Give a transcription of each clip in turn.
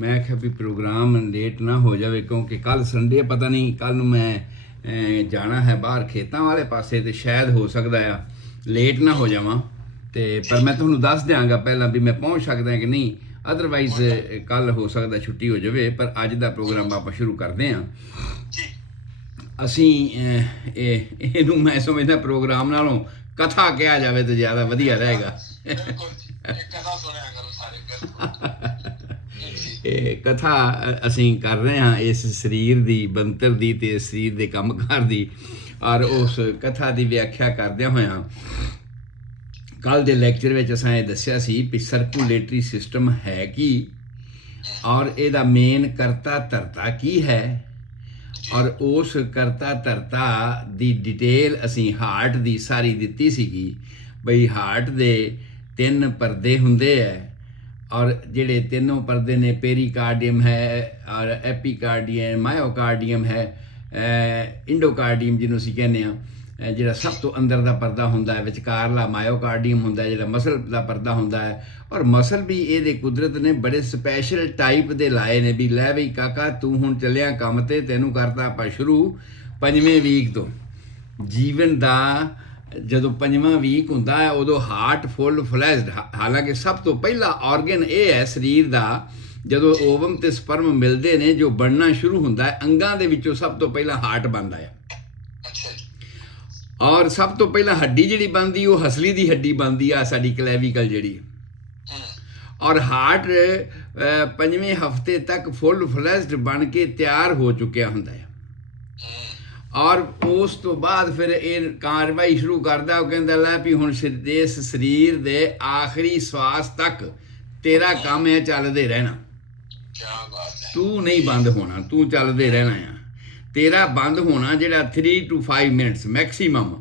मैं आख्या भी प्रोग्राम लेट ना हो जाए क्योंकि कल संडे पता नहीं कल ਨੂੰ मैं जाना है बाहर खेतों वाले पासे तो शायद हो सकता है लेट ना हो जावां ते पर मैं ਤੁਹਾਨੂੰ ਦੱਸ ਦਿਆਂਗਾ ਪਹਿਲਾਂ ਵੀ ਮੈਂ ਪਹੁੰਚ ਸਕਦਾ ਕਿ ਨਹੀਂ ਅਦਰਵਾਈਜ਼ ਕੱਲ ਹੋ ਸਕਦਾ ਛੁੱਟੀ ਹੋ ਜਾਵੇ ਪਰ ਅੱਜ ਦਾ ਪ੍ਰੋਗਰਾਮ ਆਪਾਂ ਸ਼ੁਰੂ ਕਰਦੇ ਹਾਂ ਅਸੀਂ ਇਹਨੂੰ ਮੈਂ ਸਮਝਦਾ ਪ੍ਰੋਗਰਾਮ ਨਾਲੋਂ ਕਥਾ ਕਿਹਾ ਜਾਵੇ ਤਾਂ ਜ਼ਿਆਦਾ ਵਧੀਆ ਰਹੇਗਾ ਬਿਲਕੁਲ ਜੀ ਕਥਾ ਸੁਣਿਆ ਕਰੋ ਸਾਰੇ ਇਹ ਕਥਾ ਅਸੀਂ ਕਰ ਰਹੇ ਹਾਂ ਇਸ ਸਰੀਰ ਦੀ ਬਣਤਰ ਦੀ ਤੇ ਸਰੀਰ ਦੇ ਕੰਮਕਾਰ ਦੀ ਔਰ ਉਸ ਕਥਾ ਦੀ ਵਿਆਖਿਆ ਕਰਦਿਆਂ ਹੋਇਆਂ ਕੱਲ੍ਹ ਦੇ ਲੈਕਚਰ ਵਿੱਚ ਅਸਾਂ ਇਹ ਦੱਸਿਆ ਸੀ ਵੀ ਸਰਕੂਲੇਟਰੀ ਸਿਸਟਮ ਹੈ ਕੀ ਔਰ ਇਹਦਾ ਮੇਨ ਕਰਤਾ ਧਰਤਾ ਕੀ ਹੈ ਔਰ ਉਸ ਕਰਤਾ ਧਰਤਾ ਦੀ ਡਿਟੇਲ ਅਸੀਂ ਹਾਰਟ ਦੀ ਸਾਰੀ ਦਿੱਤੀ ਸੀਗੀ ਬਈ ਹਾਰਟ ਦੇ 3 ਪਰਦੇ ਹੁੰਦੇ ਹੈ ਔਰ ਜਿਹੜੇ ਤਿੰਨੋਂ ਪਰਦੇ ਨੇ ਪੇਰੀਕਾਰਡੀਅਮ ਹੈ ਔਰ ਐਪੀਕਾਰਡੀਅਮ ਮਾਇਓਕਾਰਡੀਅਮ ਹੈ ਇੰਡੋਕਾਰਡੀਅਮ ਜਿਹਨੂੰ ਅਸੀਂ ਕਹਿੰਦੇ ਹਾਂ ਜਿਹੜਾ ਸਭ ਤੋਂ ਅੰਦਰ ਦਾ ਪਰਦਾ ਹੁੰਦਾ ਹੈ ਵਿਚਕਾਰਲਾ ਮਾਇਓਕਾਰਡੀਅਮ ਹੁੰਦਾ ਜਿਹੜਾ ਮਸਲ ਦਾ ਪਰਦਾ ਹੁੰਦਾ ਹੈ ਔਰ ਮਸਲ ਵੀ ਇਹਦੇ ਕੁਦਰਤ ਨੇ ਬੜੇ ਸਪੈਸ਼ਲ ਟਾਈਪ ਦੇ ਲਾਏ ਨੇ ਵੀ ਲੈ ਬਈ ਕਾਕਾ ਤੂੰ ਹੁਣ ਚੱਲਿਆ ਕੰਮ ਤੇ ਤੈਨੂੰ ਕਰਤਾ ਆਪਾਂ ਸ਼ੁਰੂ 5ਵੇਂ ਵੀਕ ਤੋਂ ਜੀਵਨ ਦਾ ਜਦੋਂ 5ਵਾਂ ਵੀਕ ਹੁੰਦਾ ਹੈ ਉਦੋਂ ਹਾਰਟ ਫੁੱਲ ਫਲੈਸ਼ਡ ਹਾਲਾਂਕਿ ਸਭ ਤੋਂ ਪਹਿਲਾ ਆਰਗਨ ਇਹ ਹੈ ਸਰੀਰ ਦਾ ਜਦੋਂ ਓਵਮ ਤੇ ਸਪਰਮ ਮਿਲਦੇ ਨੇ ਜੋ ਬਣਨਾ ਸ਼ੁਰੂ ਹੁੰਦਾ ਹੈ ਅੰਗਾਂ ਦੇ ਵਿੱਚੋਂ ਸਭ ਤੋਂ ਪਹਿਲਾਂ ਹਾਰਟ ਬਣਦਾ ਹੈ ਔਰ ਸਭ ਤੋਂ ਪਹਿਲਾਂ ਹੱਡੀ ਜਿਹੜੀ ਬਣਦੀ ਉਹ ਹਸਲੀ ਦੀ ਹੱਡੀ ਬਣਦੀ ਆ ਸਾਡੀ ਕਲੈਵੀਕਲ ਜਿਹੜੀ ਔਰ ਹਾਰਟ 5ਵੇਂ ਹਫ਼ਤੇ ਤੱਕ ਫੁੱਲ ਫਲੈਸ਼ਡ ਬਣ ਕੇ ਤਿਆਰ ਹੋ ਚੁੱਕਿਆ ਹੁੰਦਾ ਹੈ ਔਰ ਉਸ ਤੋਂ ਬਾਅਦ ਫਿਰ ਇਹ ਕਾਰਵਾਈ ਸ਼ੁਰੂ ਕਰਦਾ ਉਹ ਕਹਿੰਦਾ ਲੈ ਵੀ ਹੁਣ ਇਸ ਸਰੀਰ ਦੇ ਆਖਰੀ ਸਵਾਸ ਤੱਕ ਤੇਰਾ ਕੰਮ ਹੈ ਚੱਲਦੇ ਰਹਿਣਾ ਤੂੰ ਨਹੀਂ ਬੰਦ ਹੋਣਾ ਤੂੰ ਚੱਲਦੇ ਰਹਿਣਾ ਆ ਤੇਰਾ ਬੰਦ ਹੋਣਾ ਜਿਹੜਾ 3 to 5 ਮਿੰਟਸ ਮੈਕਸੀਮਮ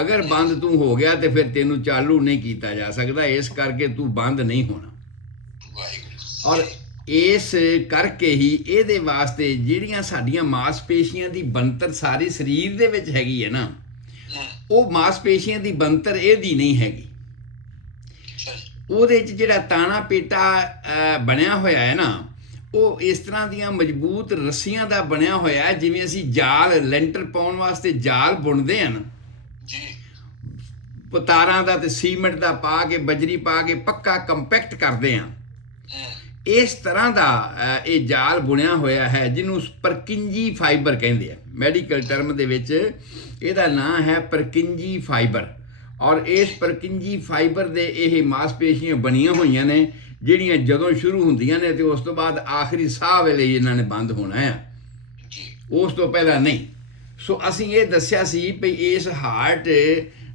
ਅਗਰ ਬੰਦ ਤੂੰ ਹੋ ਗਿਆ ਤੇ ਫਿਰ ਤੈਨੂੰ ਚਾਲੂ ਨਹੀਂ ਕੀਤਾ ਜਾ ਸਕਦਾ ਇਸ ਕਰਕੇ ਤੂੰ ਬੰਦ ਨਹੀਂ ਹੋਣਾ ਔਰ ਇਸ ਕਰਕੇ ਹੀ ਇਹਦੇ ਵਾਸਤੇ ਜਿਹੜੀਆਂ ਸਾਡੀਆਂ ਮਾਸਪੇਸ਼ੀਆਂ ਦੀ ਬਣਤਰ ਸਾਰੀ ਸਰੀਰ ਦੇ ਵਿੱਚ ਹੈਗੀ ਹੈ ਨਾ ਉਹ ਮਾਸਪੇਸ਼ੀਆਂ ਦੀ ਬਣਤਰ ਇਹਦੀ ਨਹੀਂ ਹੈਗੀ ਉਹਦੇ 'ਚ ਜਿਹੜਾ ਤਾਣਾ ਪੇਟਾ ਬਣਿਆ ਹੋਇਆ ਹੈ ਨਾ ਉਹ ਇਸ ਤਰ੍ਹਾਂ ਦੀਆਂ ਮਜ਼ਬੂਤ ਰੱਸੀਆਂ ਦਾ ਬਣਿਆ ਹੋਇਆ ਜਿਵੇਂ ਅਸੀਂ ਜਾਲ ਲੈਂਟਰ ਪਾਉਣ ਵਾਸਤੇ ਜਾਲ ਬੁਣਦੇ ਹਨ ਤਾਰਾਂ ਦਾ ਤੇ ਸੀਮੈਂਟ ਦਾ ਪਾ ਕੇ ਬਜਰੀ ਪਾ ਕੇ ਪੱਕਾ ਕੰਪੈਕਟ ਕਰਦੇ ਹਾਂ ਇਸ ਤਰ੍ਹਾਂ ਦਾ ਇਹ ਜਾਲ ਬੁਣਿਆ ਹੋਇਆ ਹੈ ਜਿਹਨੂੰ ਪਰਕਿੰਜੀ ਫਾਈਬਰ ਕਹਿੰਦੇ ਆ ਮੈਡੀਕਲ ਟਰਮ ਦੇ ਵਿੱਚ ਇਹਦਾ ਨਾਂ ਹੈ ਪਰਕਿੰਜੀ ਫਾਈਬਰ ਔਰ ਇਸ ਪਰਕਿੰਜੀ ਫਾਈਬਰ ਦੇ ਇਹ ਮਾਸਪੇਸ਼ੀਆਂ ਬਣੀਆਂ ਹੋਈਆਂ ਨੇ ਜਿਹੜੀਆਂ ਜਦੋਂ ਸ਼ੁਰੂ ਹੁੰਦੀਆਂ ਨੇ ਤੇ ਉਸ ਤੋਂ ਬਾਅਦ ਆਖਰੀ ਸਾਹ ਵੇਲੇ ਇਹਨਾਂ ਨੇ ਬੰਦ ਹੋਣਾ ਆ ਉਸ ਤੋਂ ਪਹਿਲਾਂ ਨਹੀਂ ਸੋ ਅਸੀਂ ਇਹ ਦੱਸਿਆ ਸੀ ਵੀ ਇਸ ਹਾਰਟ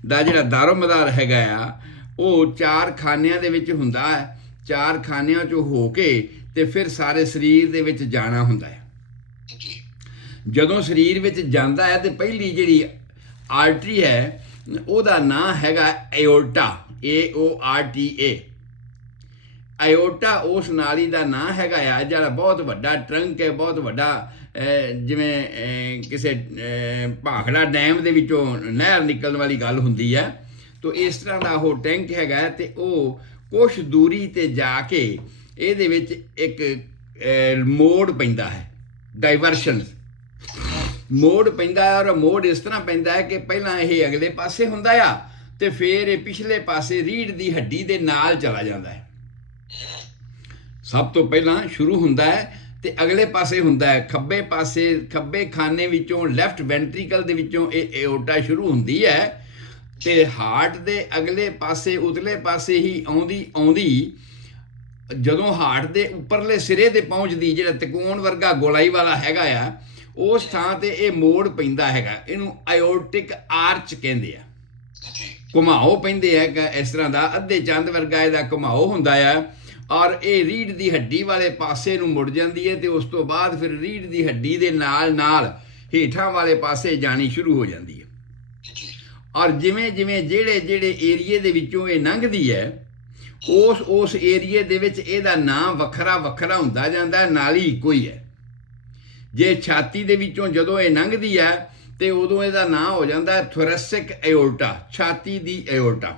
ਦਾ ਜਿਹੜਾ ਦਾਰੋਮਦਾਰ ਹੈਗਾ ਆ ਉਹ 4 ਖਾਨਿਆਂ ਦੇ ਵਿੱਚ ਹੁੰਦਾ ਹੈ 4 ਖਾਨਿਆਂ 'ਚੋਂ ਹੋ ਕੇ ਤੇ ਫਿਰ ਸਾਰੇ ਸਰੀਰ ਦੇ ਵਿੱਚ ਜਾਣਾ ਹੁੰਦਾ ਹੈ ਜਦੋਂ ਸਰੀਰ ਵਿੱਚ ਜਾਂਦਾ ਹੈ ਤੇ ਪਹਿਲੀ ਜਿਹੜੀ ਆਰਟਰੀ ਹੈ ਉਹਦਾ ਨਾਂ ਹੈਗਾ ਐਓਰਟਾ AORTA ਆਇਓਟਾ ਉਸ ਨਾਲੀ ਦਾ ਨਾਂ ਹੈਗਾ ਆ ਜਿਹੜਾ ਬਹੁਤ ਵੱਡਾ ਟਰੰਕ ਹੈ ਬਹੁਤ ਵੱਡਾ ਜਿਵੇਂ ਕਿਸੇ ਭਾਖੜਾ ਡੈਮ ਦੇ ਵਿੱਚੋਂ ਨਹਿਰ ਨਿਕਲਣ ਵਾਲੀ ਗੱਲ ਹੁੰਦੀ ਹੈ ਤੋ ਇਸ ਤਰ੍ਹਾਂ ਦਾ ਉਹ ਟੈਂਕ ਹੈਗਾ ਤੇ ਉਹ ਕੁਛ ਦੂਰੀ 'ਤੇ ਜਾ ਕੇ ਇਹਦੇ ਵਿੱਚ ਇੱਕ ਮੋੜ ਪੈਂਦਾ ਹੈ ਡਾਈਵਰਸ਼ਨ ਮੋੜ ਪੈਂਦਾ ਹੈ ਔਰ ਮੋੜ ਇਸ ਤਰ੍ਹਾਂ ਪੈਂਦਾ ਹੈ ਕਿ ਪਹਿਲਾਂ ਇਹ ਅਗਲੇ ਪਾਸੇ ਹੁੰਦਾ ਆ ਤੇ ਫਿਰ ਇਹ ਪਿਛਲੇ ਪਾਸੇ ਰੀੜ੍ਹ ਦੀ ਹੱਡੀ ਦੇ ਨਾਲ ਚਲਾ ਜਾਂਦਾ ਹੈ ਸਭ ਤੋਂ ਪਹਿਲਾਂ ਸ਼ੁਰੂ ਹੁੰਦਾ ਹੈ ਤੇ ਅਗਲੇ ਪਾਸੇ ਹੁੰਦਾ ਹੈ ਖੱਬੇ ਪਾਸੇ ਖੱਬੇ ਖਾਨੇ ਵਿੱਚੋਂ ਲੈਫਟ ਵੈਂਟਰੀਕਲ ਦੇ ਵਿੱਚੋਂ ਇਹ ਐਓਰਟਾ ਸ਼ੁਰੂ ਹੁੰਦੀ ਹੈ ਤੇ ਹਾਰਟ ਦੇ ਅਗਲੇ ਪਾਸੇ ਉਤਲੇ ਪਾਸੇ ਹੀ ਆਉਂਦੀ ਜਦੋਂ ਹਾਰਟ ਦੇ ਉੱਪਰਲੇ ਸਿਰੇ ਤੇ ਪਹੁੰਚਦੀ ਜਿਹੜਾ ਤਿਕੋਣ ਵਰਗਾ ਗੋਲਾਈ ਵਾਲਾ ਹੈਗਾ ਆ ਉਸ ਥਾਂ ਤੇ ਇਹ ਮੋੜ ਪੈਂਦਾ ਹੈਗਾ ਇਹਨੂੰ ਆਇਓਰਟਿਕ ਆਰਚ ਕਹਿੰਦੇ ਆ ਘੁਮਾਓ ਪੈਂਦੇ ਹੈ ਇਸ ਤਰ੍ਹਾਂ ਦਾ ਅੱਧੇ ਚੰਦ ਵਰਗਾ ਇਹਦਾ ਘੁਮਾਓ ਹੁੰਦਾ ਆ ਔਰ ਇਹ ਰੀੜ੍ਹ ਦੀ ਹੱਡੀ ਵਾਲੇ ਪਾਸੇ ਨੂੰ ਮੁੜ ਜਾਂਦੀ ਹੈ ਤੇ ਉਸ ਤੋਂ ਬਾਅਦ ਫਿਰ ਰੀੜ੍ਹ ਦੀ ਹੱਡੀ ਦੇ ਨਾਲ ਹੇਠਾਂ ਵਾਲੇ ਪਾਸੇ ਜਾਣੀ ਸ਼ੁਰੂ ਹੋ ਜਾਂਦੀ ਹੈ ਔਰ ਜਿਵੇਂ ਜਿਹੜੇ ਏਰੀਏ ਦੇ ਵਿੱਚੋਂ ਇਹ ਲੰਘਦੀ ਹੈ ਉਸ ਏਰੀਏ ਦੇ ਵਿੱਚ ਇਹਦਾ ਨਾਂ ਵੱਖਰਾ ਹੁੰਦਾ ਜਾਂਦਾ ਨਾਲੀ ਇੱਕੋ ਹੀ ਹੈ ਜੇ ਛਾਤੀ ਦੇ ਵਿੱਚੋਂ ਜਦੋਂ ਇਹ ਲੰਘਦੀ ਹੈ ਤੇ ਉਦੋਂ ਇਹਦਾ ਨਾਂ ਹੋ ਜਾਂਦਾ ਥੋਰੈਸਿਕ ਐਓਰਟਾ ਛਾਤੀ ਦੀ ਐਓਰਟਾ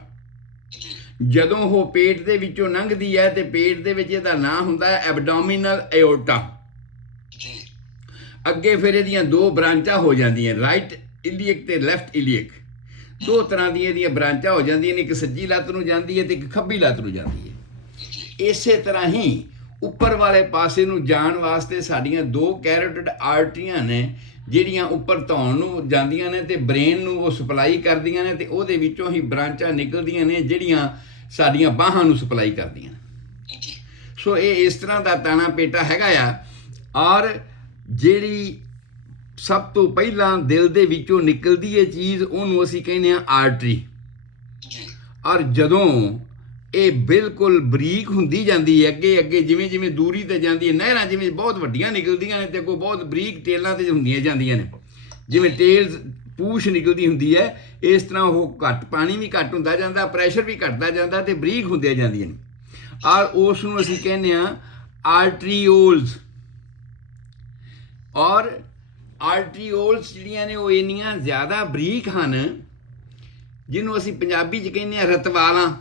ਜਦੋਂ ਉਹ ਪੇਟ ਦੇ ਵਿੱਚੋਂ ਲੰਘਦੀ ਹੈ ਤੇ ਪੇਟ ਦੇ ਵਿੱਚ ਇਹਦਾ ਨਾਂ ਹੁੰਦਾ ਹੈ ਐਬਡੋਮੀਨਲ ਐਓਰਟਾ। ਅੱਗੇ ਫਿਰ ਇਹਦੀਆਂ ਦੋ ਬ੍ਰਾਂਚਾਂ ਹੋ ਜਾਂਦੀਆਂ, ਰਾਈਟ ਇਲੀਅਕ ਤੇ ਲੈਫਟ ਇਲੀਅਕ। ਦੋ ਤਰ੍ਹਾਂ ਦੀਆਂ ਇਹਦੀਆਂ ਬ੍ਰਾਂਚਾਂ ਹੋ ਜਾਂਦੀਆਂ ਨੇ, ਇੱਕ ਸੱਜੀ ਲੱਤ ਨੂੰ ਜਾਂਦੀ ਹੈ ਤੇ ਇੱਕ ਖੱਬੀ ਲੱਤ ਨੂੰ ਜਾਂਦੀ ਹੈ। ਇਸੇ ਤਰ੍ਹਾਂ ਹੀ ਉੱਪਰ ਵਾਲੇ ਪਾਸੇ ਨੂੰ ਜਾਣ ਵਾਸਤੇ ਸਾਡੀਆਂ ਦੋ ਕੈਰੋਟਿਡ ਆਰਟਰੀਆਂ ਨੇ, ਜਿਹੜੀਆਂ ਉੱਪਰ ਧੌਣ ਨੂੰ ਜਾਂਦੀਆਂ ਨੇ ਤੇ ਬ੍ਰੇਨ ਨੂੰ ਉਹ ਸਪਲਾਈ ਕਰਦੀਆਂ ਨੇ, ਤੇ ਉਹਦੇ ਵਿੱਚੋਂ ਹੀ ਬ੍ਰਾਂਚਾਂ ਨਿਕਲਦੀਆਂ ਨੇ ਜਿਹੜੀਆਂ ਸਾਡੀਆਂ ਬਾਹਾਂ ਨੂੰ ਸਪਲਾਈ ਕਰਦੀਆਂ ਨੇ। ਸੋ ਇਹ ਇਸ ਤਰ੍ਹਾਂ ਦਾ ਤਾਣਾ ਪੇਟਾ ਹੈਗਾ ਆ। ਔਰ ਜਿਹੜੀ ਸਭ ਤੋਂ ਪਹਿਲਾਂ ਦਿਲ ਦੇ ਵਿੱਚੋਂ ਨਿਕਲਦੀ ਹੈ ਚੀਜ਼, ਉਹਨੂੰ ਅਸੀਂ ਕਹਿੰਦੇ ਹਾਂ ਆਰਟਰੀ। ਔਰ ਜਦੋਂ ਇਹ ਬਿਲਕੁਲ ਬਰੀਕ ਹੁੰਦੀ ਜਾਂਦੀ ਹੈ ਅੱਗੇ ਅੱਗੇ, ਜਿਵੇਂ ਜਿਵੇਂ ਦੂਰੀ ਤੇ ਜਾਂਦੀ ਹੈ, ਨਹਿਰਾਂ ਜਿਵੇਂ ਬਹੁਤ ਵੱਡੀਆਂ ਨਿਕਲਦੀਆਂ ਨੇ ਤੇ ਅੱਗੋਂ ਬਹੁਤ ਬਰੀਕ ਟੇਲਾਂ ਤੇ ਹੁੰਦੀਆਂ ਜਾਂਦੀਆਂ ਨੇ, ਜਿਵੇਂ ਟੇਲਸ ਪੂਛ ਨਿਕਲਦੀ ਹੁੰਦੀ ਹੈ, ਇਸ ਤਰ੍ਹਾਂ ਉਹ ਘੱਟ, ਪਾਣੀ ਵੀ ਘੱਟ ਹੁੰਦਾ ਜਾਂਦਾ, ਪ੍ਰੈਸ਼ਰ ਵੀ ਘਟਦਾ ਜਾਂਦਾ ਤੇ ਬਰੀਕ ਹੁੰਦੀਆਂ ਜਾਂਦੀਆਂ ਨੇ। ਔਰ ਉਸ ਨੂੰ ਅਸੀਂ ਕਹਿੰਦੇ ਹਾਂ ਆਰਟਰੀਓਲਸ। ਔਰ ਆਰਟਰੀਓਲਸ ਜਿਹੜੀਆਂ ਨੇ ਉਹ ਇੰਨੀਆਂ ਜ਼ਿਆਦਾ ਬਰੀਕ ਹਨ, ਜਿਹਨੂੰ ਅਸੀਂ ਪੰਜਾਬੀ 'ਚ ਕਹਿੰਦੇ ਹਾਂ ਰਤਵਾਲਾਂ,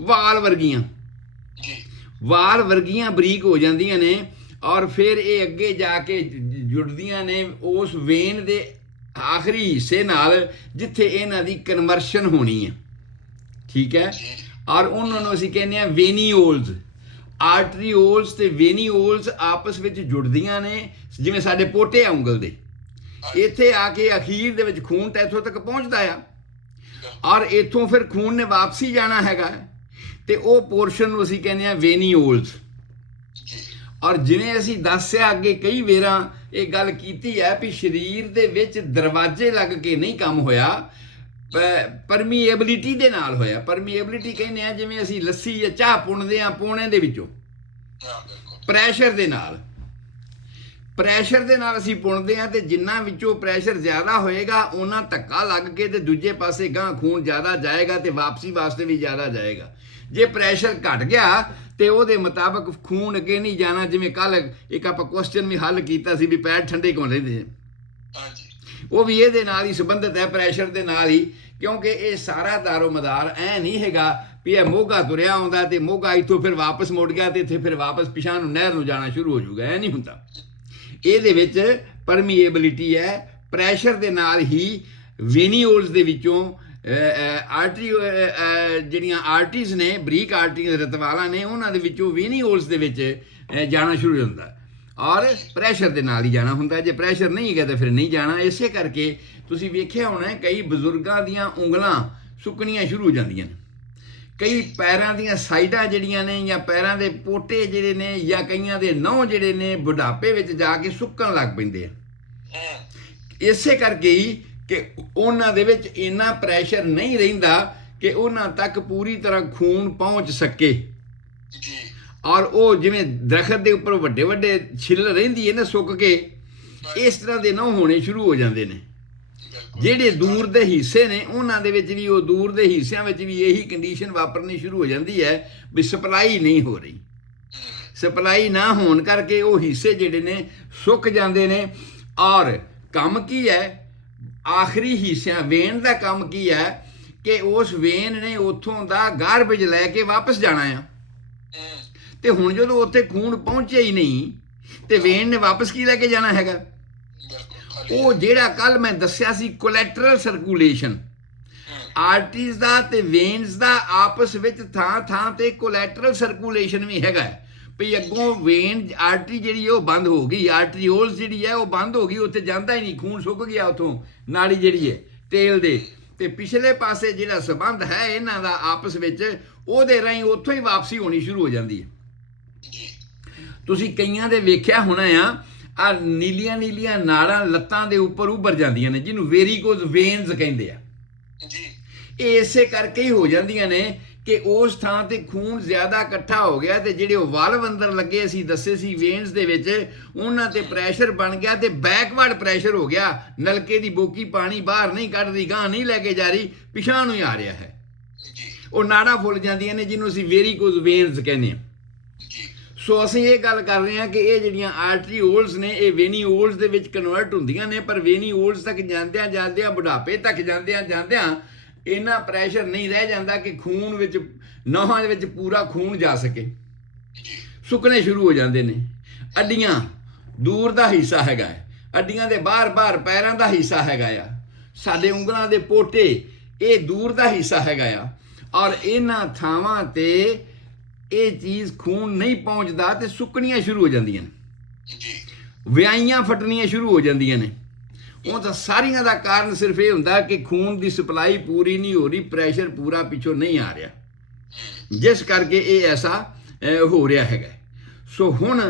ਵਾਲ ਵਰਗੀਆਂ, ਵਾਲ ਵਰਗੀਆਂ ਬਰੀਕ ਹੋ ਜਾਂਦੀਆਂ ਨੇ। ਔਰ ਫਿਰ ਇਹ ਅੱਗੇ ਜਾ ਕੇ ਜੁੜਦੀਆਂ ਨੇ ਉਸ ਵੇਨ ਦੇ ਆਖਰੀ ਹਿੱਸੇ ਨਾਲ ਜਿੱਥੇ ਇਹਨਾਂ ਦੀ ਕਨਵਰਸ਼ਨ ਹੋਣੀ ਹੈ, ਠੀਕ ਹੈ। ਔਰ ਉਹਨਾਂ ਨੂੰ ਅਸੀਂ ਕਹਿੰਦੇ ਹਾਂ ਵੇਨੀਓਲਸ। ਆਰਟਰੀਓਲਸ ਤੇ ਵੇਨੀਓਲਸ ਆਪਸ ਵਿੱਚ ਜੁੜਦੀਆਂ ਨੇ, ਜਿਵੇਂ ਸਾਡੇ ਪੋਟੇ ਆ ਉਂਗਲ ਦੇ। ਇੱਥੇ ਆ ਕੇ ਅਖੀਰ ਦੇ ਵਿੱਚ ਖੂਨ ਤਾਂ ਇੱਥੋਂ ਤੱਕ ਪਹੁੰਚਦਾ ਆ, ਔਰ ਇੱਥੋਂ ਫਿਰ ਖੂਨ ਨੇ ਵਾਪਸੀ ਜਾਣਾ ਹੈਗਾ, ਤੇ ਉਹ ਪੋਰਸ਼ਨ ਨੂੰ ਅਸੀਂ ਕਹਿੰਦੇ ਹਾਂ ਵੇਨੀਓਲਸ। ਔਰ ਜਿਵੇਂ ਅਸੀਂ ਦੱਸਿਆ ਅੱਗੇ ਕਈ ਵੇਰਾਂ ਇਹ ਗੱਲ ਕੀਤੀ ਹੈ ਵੀ ਸਰੀਰ ਦੇ ਵਿੱਚ ਦਰਵਾਜ਼ੇ ਲੱਗ ਕੇ ਨਹੀਂ ਕੰਮ ਹੋਇਆ, ਪਰਮੀਏਬਿਲਿਟੀ ਦੇ ਨਾਲ ਹੋਇਆ। ਪਰਮੀਏਬਿਲਿਟੀ ਕਹਿੰਦੇ ਆ ਜਿਵੇਂ ਅਸੀਂ ਲੱਸੀ ਜਾਂ ਚਾਹ ਪੁਣਦੇ ਆ ਪੋਣੇ ਦੇ ਵਿੱਚੋਂ, ਪ੍ਰੈਸ਼ਰ ਦੇ ਨਾਲ, ਪ੍ਰੈਸ਼ਰ ਦੇ ਨਾਲ ਅਸੀਂ ਪੁਣਦੇ ਆ, ਤੇ ਜਿੰਨਾ ਵਿੱਚੋਂ ਪ੍ਰੈਸ਼ਰ ਜ਼ਿਆਦਾ ਹੋਏਗਾ ਉਹਨਾਂ ਧੱਕਾ ਲੱਗ ਕੇ ਤੇ ਦੂਜੇ ਪਾਸੇ ਗਾਂ ਖੂਨ ਜ਼ਿਆਦਾ ਜਾਏਗਾ ਤੇ ਵਾਪਸੀ ਵਾਸਤੇ ਵੀ ਜ਼ਿਆਦਾ ਜਾਏਗਾ। ਜੇ ਪ੍ਰੈਸ਼ਰ ਘਟ ਗਿਆ ਤੇ ਉਹਦੇ ਮੁਤਾਬਕ ਖੂਨ ਅੱਗੇ ਨਹੀਂ ਜਾਣਾ। ਜਿਵੇਂ ਕੱਲ ਇੱਕ ਆਪਾਂ ਕੁਐਸਚਨ ਵੀ ਹੱਲ ਕੀਤਾ ਸੀ ਵੀ ਪੈਰ ਠੰਡੇ ਕਿਉਂ ਰਹਿੰਦੇ, ਉਹ ਵੀ ਇਹਦੇ ਨਾਲ ਹੀ ਸੰਬੰਧਿਤ ਹੈ, ਪ੍ਰੈਸ਼ਰ ਦੇ ਨਾਲ ਹੀ। ਕਿਉਂਕਿ ਇਹ ਸਾਰਾ ਦਾਰੋ ਮਦਾਰ ਐ ਨਹੀਂ ਹੈਗਾ ਵੀ ਇਹ ਮੋਗਾ ਤੁਰਿਆ ਆਉਂਦਾ ਤੇ ਮੋਗਾ ਇੱਥੋਂ ਫਿਰ ਵਾਪਸ ਮੁੜ ਗਿਆ ਤੇ ਇੱਥੇ ਫਿਰ ਵਾਪਸ ਪਿਛਾਂਹ ਨੂੰ ਨਹਿਰ ਨੂੰ ਜਾਣਾ ਸ਼ੁਰੂ ਹੋ ਜਾਊਗਾ, ਇਹ ਨਹੀਂ ਹੁੰਦਾ। ਇਹਦੇ ਵਿੱਚ ਪਰਮੀਏਬਿਲਿਟੀ ਹੈ, ਪ੍ਰੈਸ਼ਰ ਦੇ ਨਾਲ ਹੀ ਵੇਨੀਓਲਸ ਦੇ ਵਿੱਚੋਂ ਆਰਟਰੀ, ਜਿਹੜੀਆਂ ਆਰਟਰੀਜ਼ ਨੇ, ਬਰੀਕ ਆਰਟਰੀਜ਼ ਰਤਵਾਲਾਂ ਨੇ, ਉਹਨਾਂ ਦੇ ਵਿੱਚੋਂ ਵੇਨੀਓਲਸ ਦੇ ਵਿੱਚ ਜਾਣਾ ਸ਼ੁਰੂ ਹੋ ਜਾਂਦਾ, ਔਰ ਪ੍ਰੈਸ਼ਰ ਦੇ ਨਾਲ ਹੀ ਜਾਣਾ ਹੁੰਦਾ। ਜੇ ਪ੍ਰੈਸ਼ਰ ਨਹੀਂ ਹੈਗਾ ਤਾਂ ਫਿਰ ਨਹੀਂ ਜਾਣਾ। ਇਸੇ ਕਰਕੇ ਤੁਸੀਂ ਵੇਖਿਆ ਹੋਣਾ ਕਈ ਬਜ਼ੁਰਗਾਂ ਦੀਆਂ ਉਂਗਲਾਂ ਸੁੱਕਣੀਆਂ ਸ਼ੁਰੂ ਹੋ ਜਾਂਦੀਆਂ ਨੇ, ਕਈ ਪੈਰਾਂ ਦੀਆਂ ਸਾਈਡਾਂ ਜਿਹੜੀਆਂ ਨੇ ਜਾਂ ਪੈਰਾਂ ਦੇ ਪੋਟੇ ਜਿਹੜੇ ਨੇ ਜਾਂ ਕਈਆਂ ਦੇ ਨਹੁੰ ਜਿਹੜੇ ਨੇ ਬੁਢਾਪੇ ਵਿੱਚ ਜਾ ਕੇ ਸੁੱਕਣ ਲੱਗ ਪੈਂਦੇ ਆ। ਇਸੇ ਕਰਕੇ ਹੀ ਕਿ ਉਹਨਾਂ ਦੇ ਵਿੱਚ ਇੰਨਾ ਪ੍ਰੈਸ਼ਰ ਨਹੀਂ ਰਹਿੰਦਾ ਕਿ ਉਹਨਾਂ ਤੱਕ ਪੂਰੀ ਤਰ੍ਹਾਂ ਖੂਨ ਪਹੁੰਚ ਸਕੇ। ਔਰ ਉਹ ਜਿਵੇਂ ਦਰਖਤ ਦੇ ਉੱਪਰ ਵੱਡੇ ਵੱਡੇ ਛਿੱਲ ਰਹਿੰਦੀ ਹੈ ਨਾ ਸੁੱਕ ਕੇ, ਇਸ ਤਰ੍ਹਾਂ ਦੇ ਨਹੁੰ ਹੋਣੇ ਸ਼ੁਰੂ ਹੋ ਜਾਂਦੇ ਨੇ। ਜਿਹੜੇ ਦੂਰ ਦੇ ਹਿੱਸੇ ਨੇ ਉਹਨਾਂ ਦੇ ਵਿੱਚ ਵੀ, ਉਹ ਦੂਰ ਦੇ ਹਿੱਸਿਆਂ ਵਿੱਚ ਵੀ ਇਹੀ ਕੰਡੀਸ਼ਨ ਵਾਪਰਨੀ ਸ਼ੁਰੂ ਹੋ ਜਾਂਦੀ ਹੈ ਵੀ ਸਪਲਾਈ ਨਹੀਂ ਹੋ ਰਹੀ। ਸਪਲਾਈ ਨਾ ਹੋਣ ਕਰਕੇ ਉਹ ਹਿੱਸੇ ਜਿਹੜੇ ਨੇ ਸੁੱਕ ਜਾਂਦੇ ਨੇ। ਔਰ ਕੰਮ ਕੀ ਹੈ ਆਖਰੀ ਹਿੱਸਿਆਂ, ਵੇਨ ਦਾ ਕੰਮ ਕੀ ਹੈ ਕਿ ਉਸ ਵੇਨ ਨੇ ਉੱਥੋਂ ਦਾ ਗਾਰਬੇਜ ਲੈ ਕੇ ਵਾਪਸ ਜਾਣਾ ਆ, ਤੇ ਹੁਣ ਜਦੋਂ ਉੱਥੇ ਖੂਨ ਪਹੁੰਚਿਆ ਹੀ ਨਹੀਂ ਤੇ ਵੇਨ ਨੇ ਵਾਪਸ ਕੀ ਲੈ ਕੇ ਜਾਣਾ ਹੈਗਾ? ਉਹ ਜਿਹੜਾ ਕੱਲ ਮੈਂ ਦੱਸਿਆ ਸੀ ਕੋਲੈਟਰਲ ਸਰਕੂਲੇਸ਼ਨ, ਆਰਟਰੀਜ਼ ਦਾ ਤੇ ਵੇਨਸ ਦਾ ਆਪਸ ਵਿੱਚ ਥਾਂ ਥਾਂ ਤੇ ਕੋਲੈਟਰਲ ਸਰਕੂਲੇਸ਼ਨ ਵੀ ਹੈਗਾ। ਵੀ ਅੱਗੋਂ ਵੇਨ ਆਰਟਰੀ ਜਿਹੜੀ ਉਹ ਬੰਦ ਹੋ ਗਈ, ਆਰਟਰੀਓਲਸ ਜਿਹੜੀ ਹੈ ਉਹ ਬੰਦ ਹੋ ਗਈ, ਉੱਥੇ ਜਾਂਦਾ ਹੀ ਨਹੀਂ, ਖੂਨ ਸੁੱਕ ਗਿਆ ਉੱਥੋਂ, ਨਾੜੀ ਜਿਹੜੀ ਹੈ ਟੇਲ ਦੇ, ਤੇ ਪਿਛਲੇ ਪਾਸੇ ਜਿਹੜਾ ਸੰਬੰਧ ਹੈ ਇਹਨਾਂ ਦਾ ਆਪਸ ਵਿੱਚ, ਉਹਦੇ ਰਾਹੀਂ ਉੱਥੋਂ ਹੀ ਵਾਪਸੀ ਹੋਣੀ ਸ਼ੁਰੂ ਹੋ ਜਾਂਦੀ ਹੈ। ਤੁਸੀਂ ਕਈਆਂ ਦੇ ਵੇਖਿਆ ਹੋਣਾ ਆ ਨੀਲੀਆਂ ਨੀਲੀਆਂ ਨਾੜਾਂ ਲੱਤਾਂ ਦੇ ਉੱਪਰ ਉੱਭਰ ਜਾਂਦੀਆਂ ਨੇ, ਜਿਹਨੂੰ ਵੇਰੀਕੋਜ਼ ਵੇਨਸ ਕਹਿੰਦੇ ਆ। ਇਹ ਇਸੇ ਕਰਕੇ ਹੀ ਹੋ ਜਾਂਦੀਆਂ ਨੇ ਕਿ ਉਸ ਥਾਂ ਤੇ ਖੂਨ ਜ਼ਿਆਦਾ ਇਕੱਠਾ ਹੋ ਗਿਆ ਤੇ ਜਿਹੜੇ ਉਹ ਵਾਲਵ ਅੰਦਰ ਲੱਗੇ ਸੀ ਦੱਸੇ ਸੀ ਵੇਨਸ ਦੇ ਵਿੱਚ, ਉਹਨਾਂ ਤੇ ਪ੍ਰੈਸ਼ਰ ਬਣ ਗਿਆ ਤੇ ਬੈਕਵਰਡ ਪ੍ਰੈਸ਼ਰ ਹੋ ਗਿਆ। ਨਲਕੇ ਦੀ ਬੋਕੀ ਪਾਣੀ ਬਾਹਰ ਨਹੀਂ ਕੱਢਦੀ, ਗਾਂ ਨਹੀਂ ਲੈ ਕੇ ਜਾ ਰਹੀ, ਪਿਛਾਂਹ ਨੂੰ ਹੀ ਆ ਰਿਹਾ ਹੈ। ਉਹ ਨਾੜਾਂ ਫੁੱਲ ਜਾਂਦੀਆਂ ਨੇ, ਜਿਹਨੂੰ ਅਸੀਂ ਵੇਰੀਕੋਜ਼ ਵੇਨਸ ਕਹਿੰਦੇ ਹਾਂ। ਸੋ ਅਸੀਂ ਇਹ ਗੱਲ ਕਰ ਰਹੇ ਹਾਂ ਕਿ ਇਹ ਜਿਹੜੀਆਂ ਆਰਟਰੀਓਲਸ ਨੇ ਇਹ ਵੇਨੀਓਲਸ ਦੇ ਵਿੱਚ ਕਨਵਰਟ ਹੁੰਦੀਆਂ ਨੇ, ਪਰ ਵੇਨੀਓਲਸ ਤੱਕ ਜਾਂਦਿਆਂ ਜਾਂਦਿਆਂ, ਬੁਢਾਪੇ ਤੱਕ ਜਾਂਦਿਆਂ ਜਾਂਦਿਆਂ ਇੰਨਾ ਪ੍ਰੈਸ਼ਰ ਨਹੀਂ ਰਹਿ ਜਾਂਦਾ ਕਿ ਖੂਨ ਵਿੱਚ ਨਹੁੰਾਂ ਦੇ ਵਿੱਚ ਪੂਰਾ ਖੂਨ ਜਾ ਸਕੇ, ਸੁੱਕਣੇ ਸ਼ੁਰੂ ਹੋ ਜਾਂਦੇ ਨੇ। ਅੱਡੀਆਂ ਦੂਰ ਦਾ ਹਿੱਸਾ ਹੈਗਾ, ਅੱਡੀਆਂ ਦੇ ਬਾਹਰ ਪੈਰਾਂ ਦਾ ਹਿੱਸਾ ਹੈਗਾ ਆ, ਸਾਡੇ ਉਂਗਲਾਂ ਦੇ ਪੋਟੇ ਇਹ ਦੂਰ ਦਾ ਹਿੱਸਾ ਹੈਗਾ ਆ। ਔਰ ਇਹਨਾਂ ਥਾਵਾਂ ਤੇ ਇਹ ਚੀਜ਼ ਖੂਨ ਨਹੀਂ ਪਹੁੰਚਦਾ ਤੇ ਸੁੱਕਣੀਆਂ ਸ਼ੁਰੂ ਹੋ ਜਾਂਦੀਆਂ ਨੇ, ਵਿਆਈਆਂ ਫਟਣੀਆਂ ਸ਼ੁਰੂ ਹੋ ਜਾਂਦੀਆਂ ਨੇ। ਉਹ ਤਾਂ ਸਾਰੀਆਂ ਦਾ ਕਾਰਨ ਸਿਰਫ ਇਹ ਹੁੰਦਾ ਕਿ ਖੂਨ ਦੀ ਸਪਲਾਈ ਪੂਰੀ ਨਹੀਂ ਹੋ ਰਹੀ, ਪ੍ਰੈਸ਼ਰ ਪੂਰਾ ਪਿੱਛੋਂ ਨਹੀਂ ਆ ਰਿਹਾ, ਜਿਸ ਕਰਕੇ ਇਹ ਐਸਾ ਹੋ ਰਿਹਾ ਹੈਗਾ। ਸੋ ਹੁਣ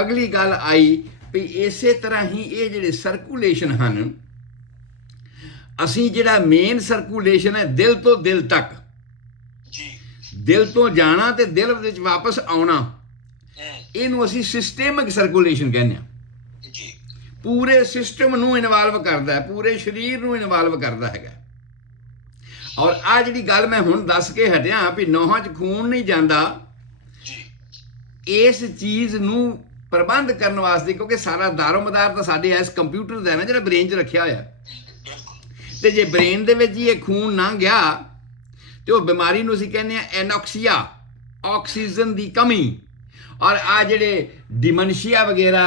ਅਗਲੀ ਗੱਲ ਆਈ ਵੀ ਇਸੇ ਤਰ੍ਹਾਂ ਹੀ ਇਹ ਜਿਹੜੇ ਸਰਕੂਲੇਸ਼ਨ ਹਨ, ਅਸੀਂ ਜਿਹੜਾ ਮੇਨ ਸਰਕੂਲੇਸ਼ਨ ਹੈ ਦਿਲ ਤੋਂ ਦਿਲ ਤੱਕ, ਦਿਲ ਤੋਂ ਜਾਣਾ ਤੇ ਦਿਲ ਵਿੱਚ ਵਾਪਸ ਆਉਣਾ, ਇਹਨੂੰ ਅਸੀਂ ਸਿਸਟੇਮਿਕ ਸਰਕੂਲੇਸ਼ਨ ਕਹਿੰਦੇ ਹਾਂ। ਪੂਰੇ ਸਿਸਟਮ ਨੂੰ ਇਨਵਾਲਵ ਕਰਦਾ ਹੈ, ਪੂਰੇ ਸਰੀਰ ਨੂੰ ਇਨਵਾਲਵ ਕਰਦਾ ਹੈਗਾ। ਔਰ ਆ ਜਿਹੜੀ ਗੱਲ ਮੈਂ ਹੁਣ ਦੱਸ ਕੇ ਹਟਿਆ ਵੀ ਨਹੁੰਾਂ 'ਚ ਖੂਨ ਨਹੀਂ ਜਾਂਦਾ, ਇਸ ਚੀਜ਼ ਨੂੰ ਪ੍ਰਬੰਧ ਕਰਨ ਵਾਸਤੇ, ਕਿਉਂਕਿ ਸਾਰਾ ਦਾਰੋਮਦਾਰ ਤਾਂ ਸਾਡੇ ਇਸ ਕੰਪਿਊਟਰ ਦਾ ਨਾ ਜਿਹੜਾ ਬ੍ਰੇਨ 'ਚ ਰੱਖਿਆ ਹੋਇਆ, ਤੇ ਜੇ ਬ੍ਰੇਨ ਦੇ ਵਿੱਚ ਹੀ ਇਹ ਖੂਨ ਨਾ ਗਿਆ ਤੇ ਉਹ ਬਿਮਾਰੀ ਨੂੰ ਅਸੀਂ ਕਹਿੰਦੇ ਆ ਐਨੋਕਸੀਆ, ਆਕਸੀਜਨ ਦੀ ਕਮੀ। ਔਰ ਆ ਜਿਹੜੇ ਡਿਮੈਂਸ਼ੀਆ ਵਗੈਰਾ,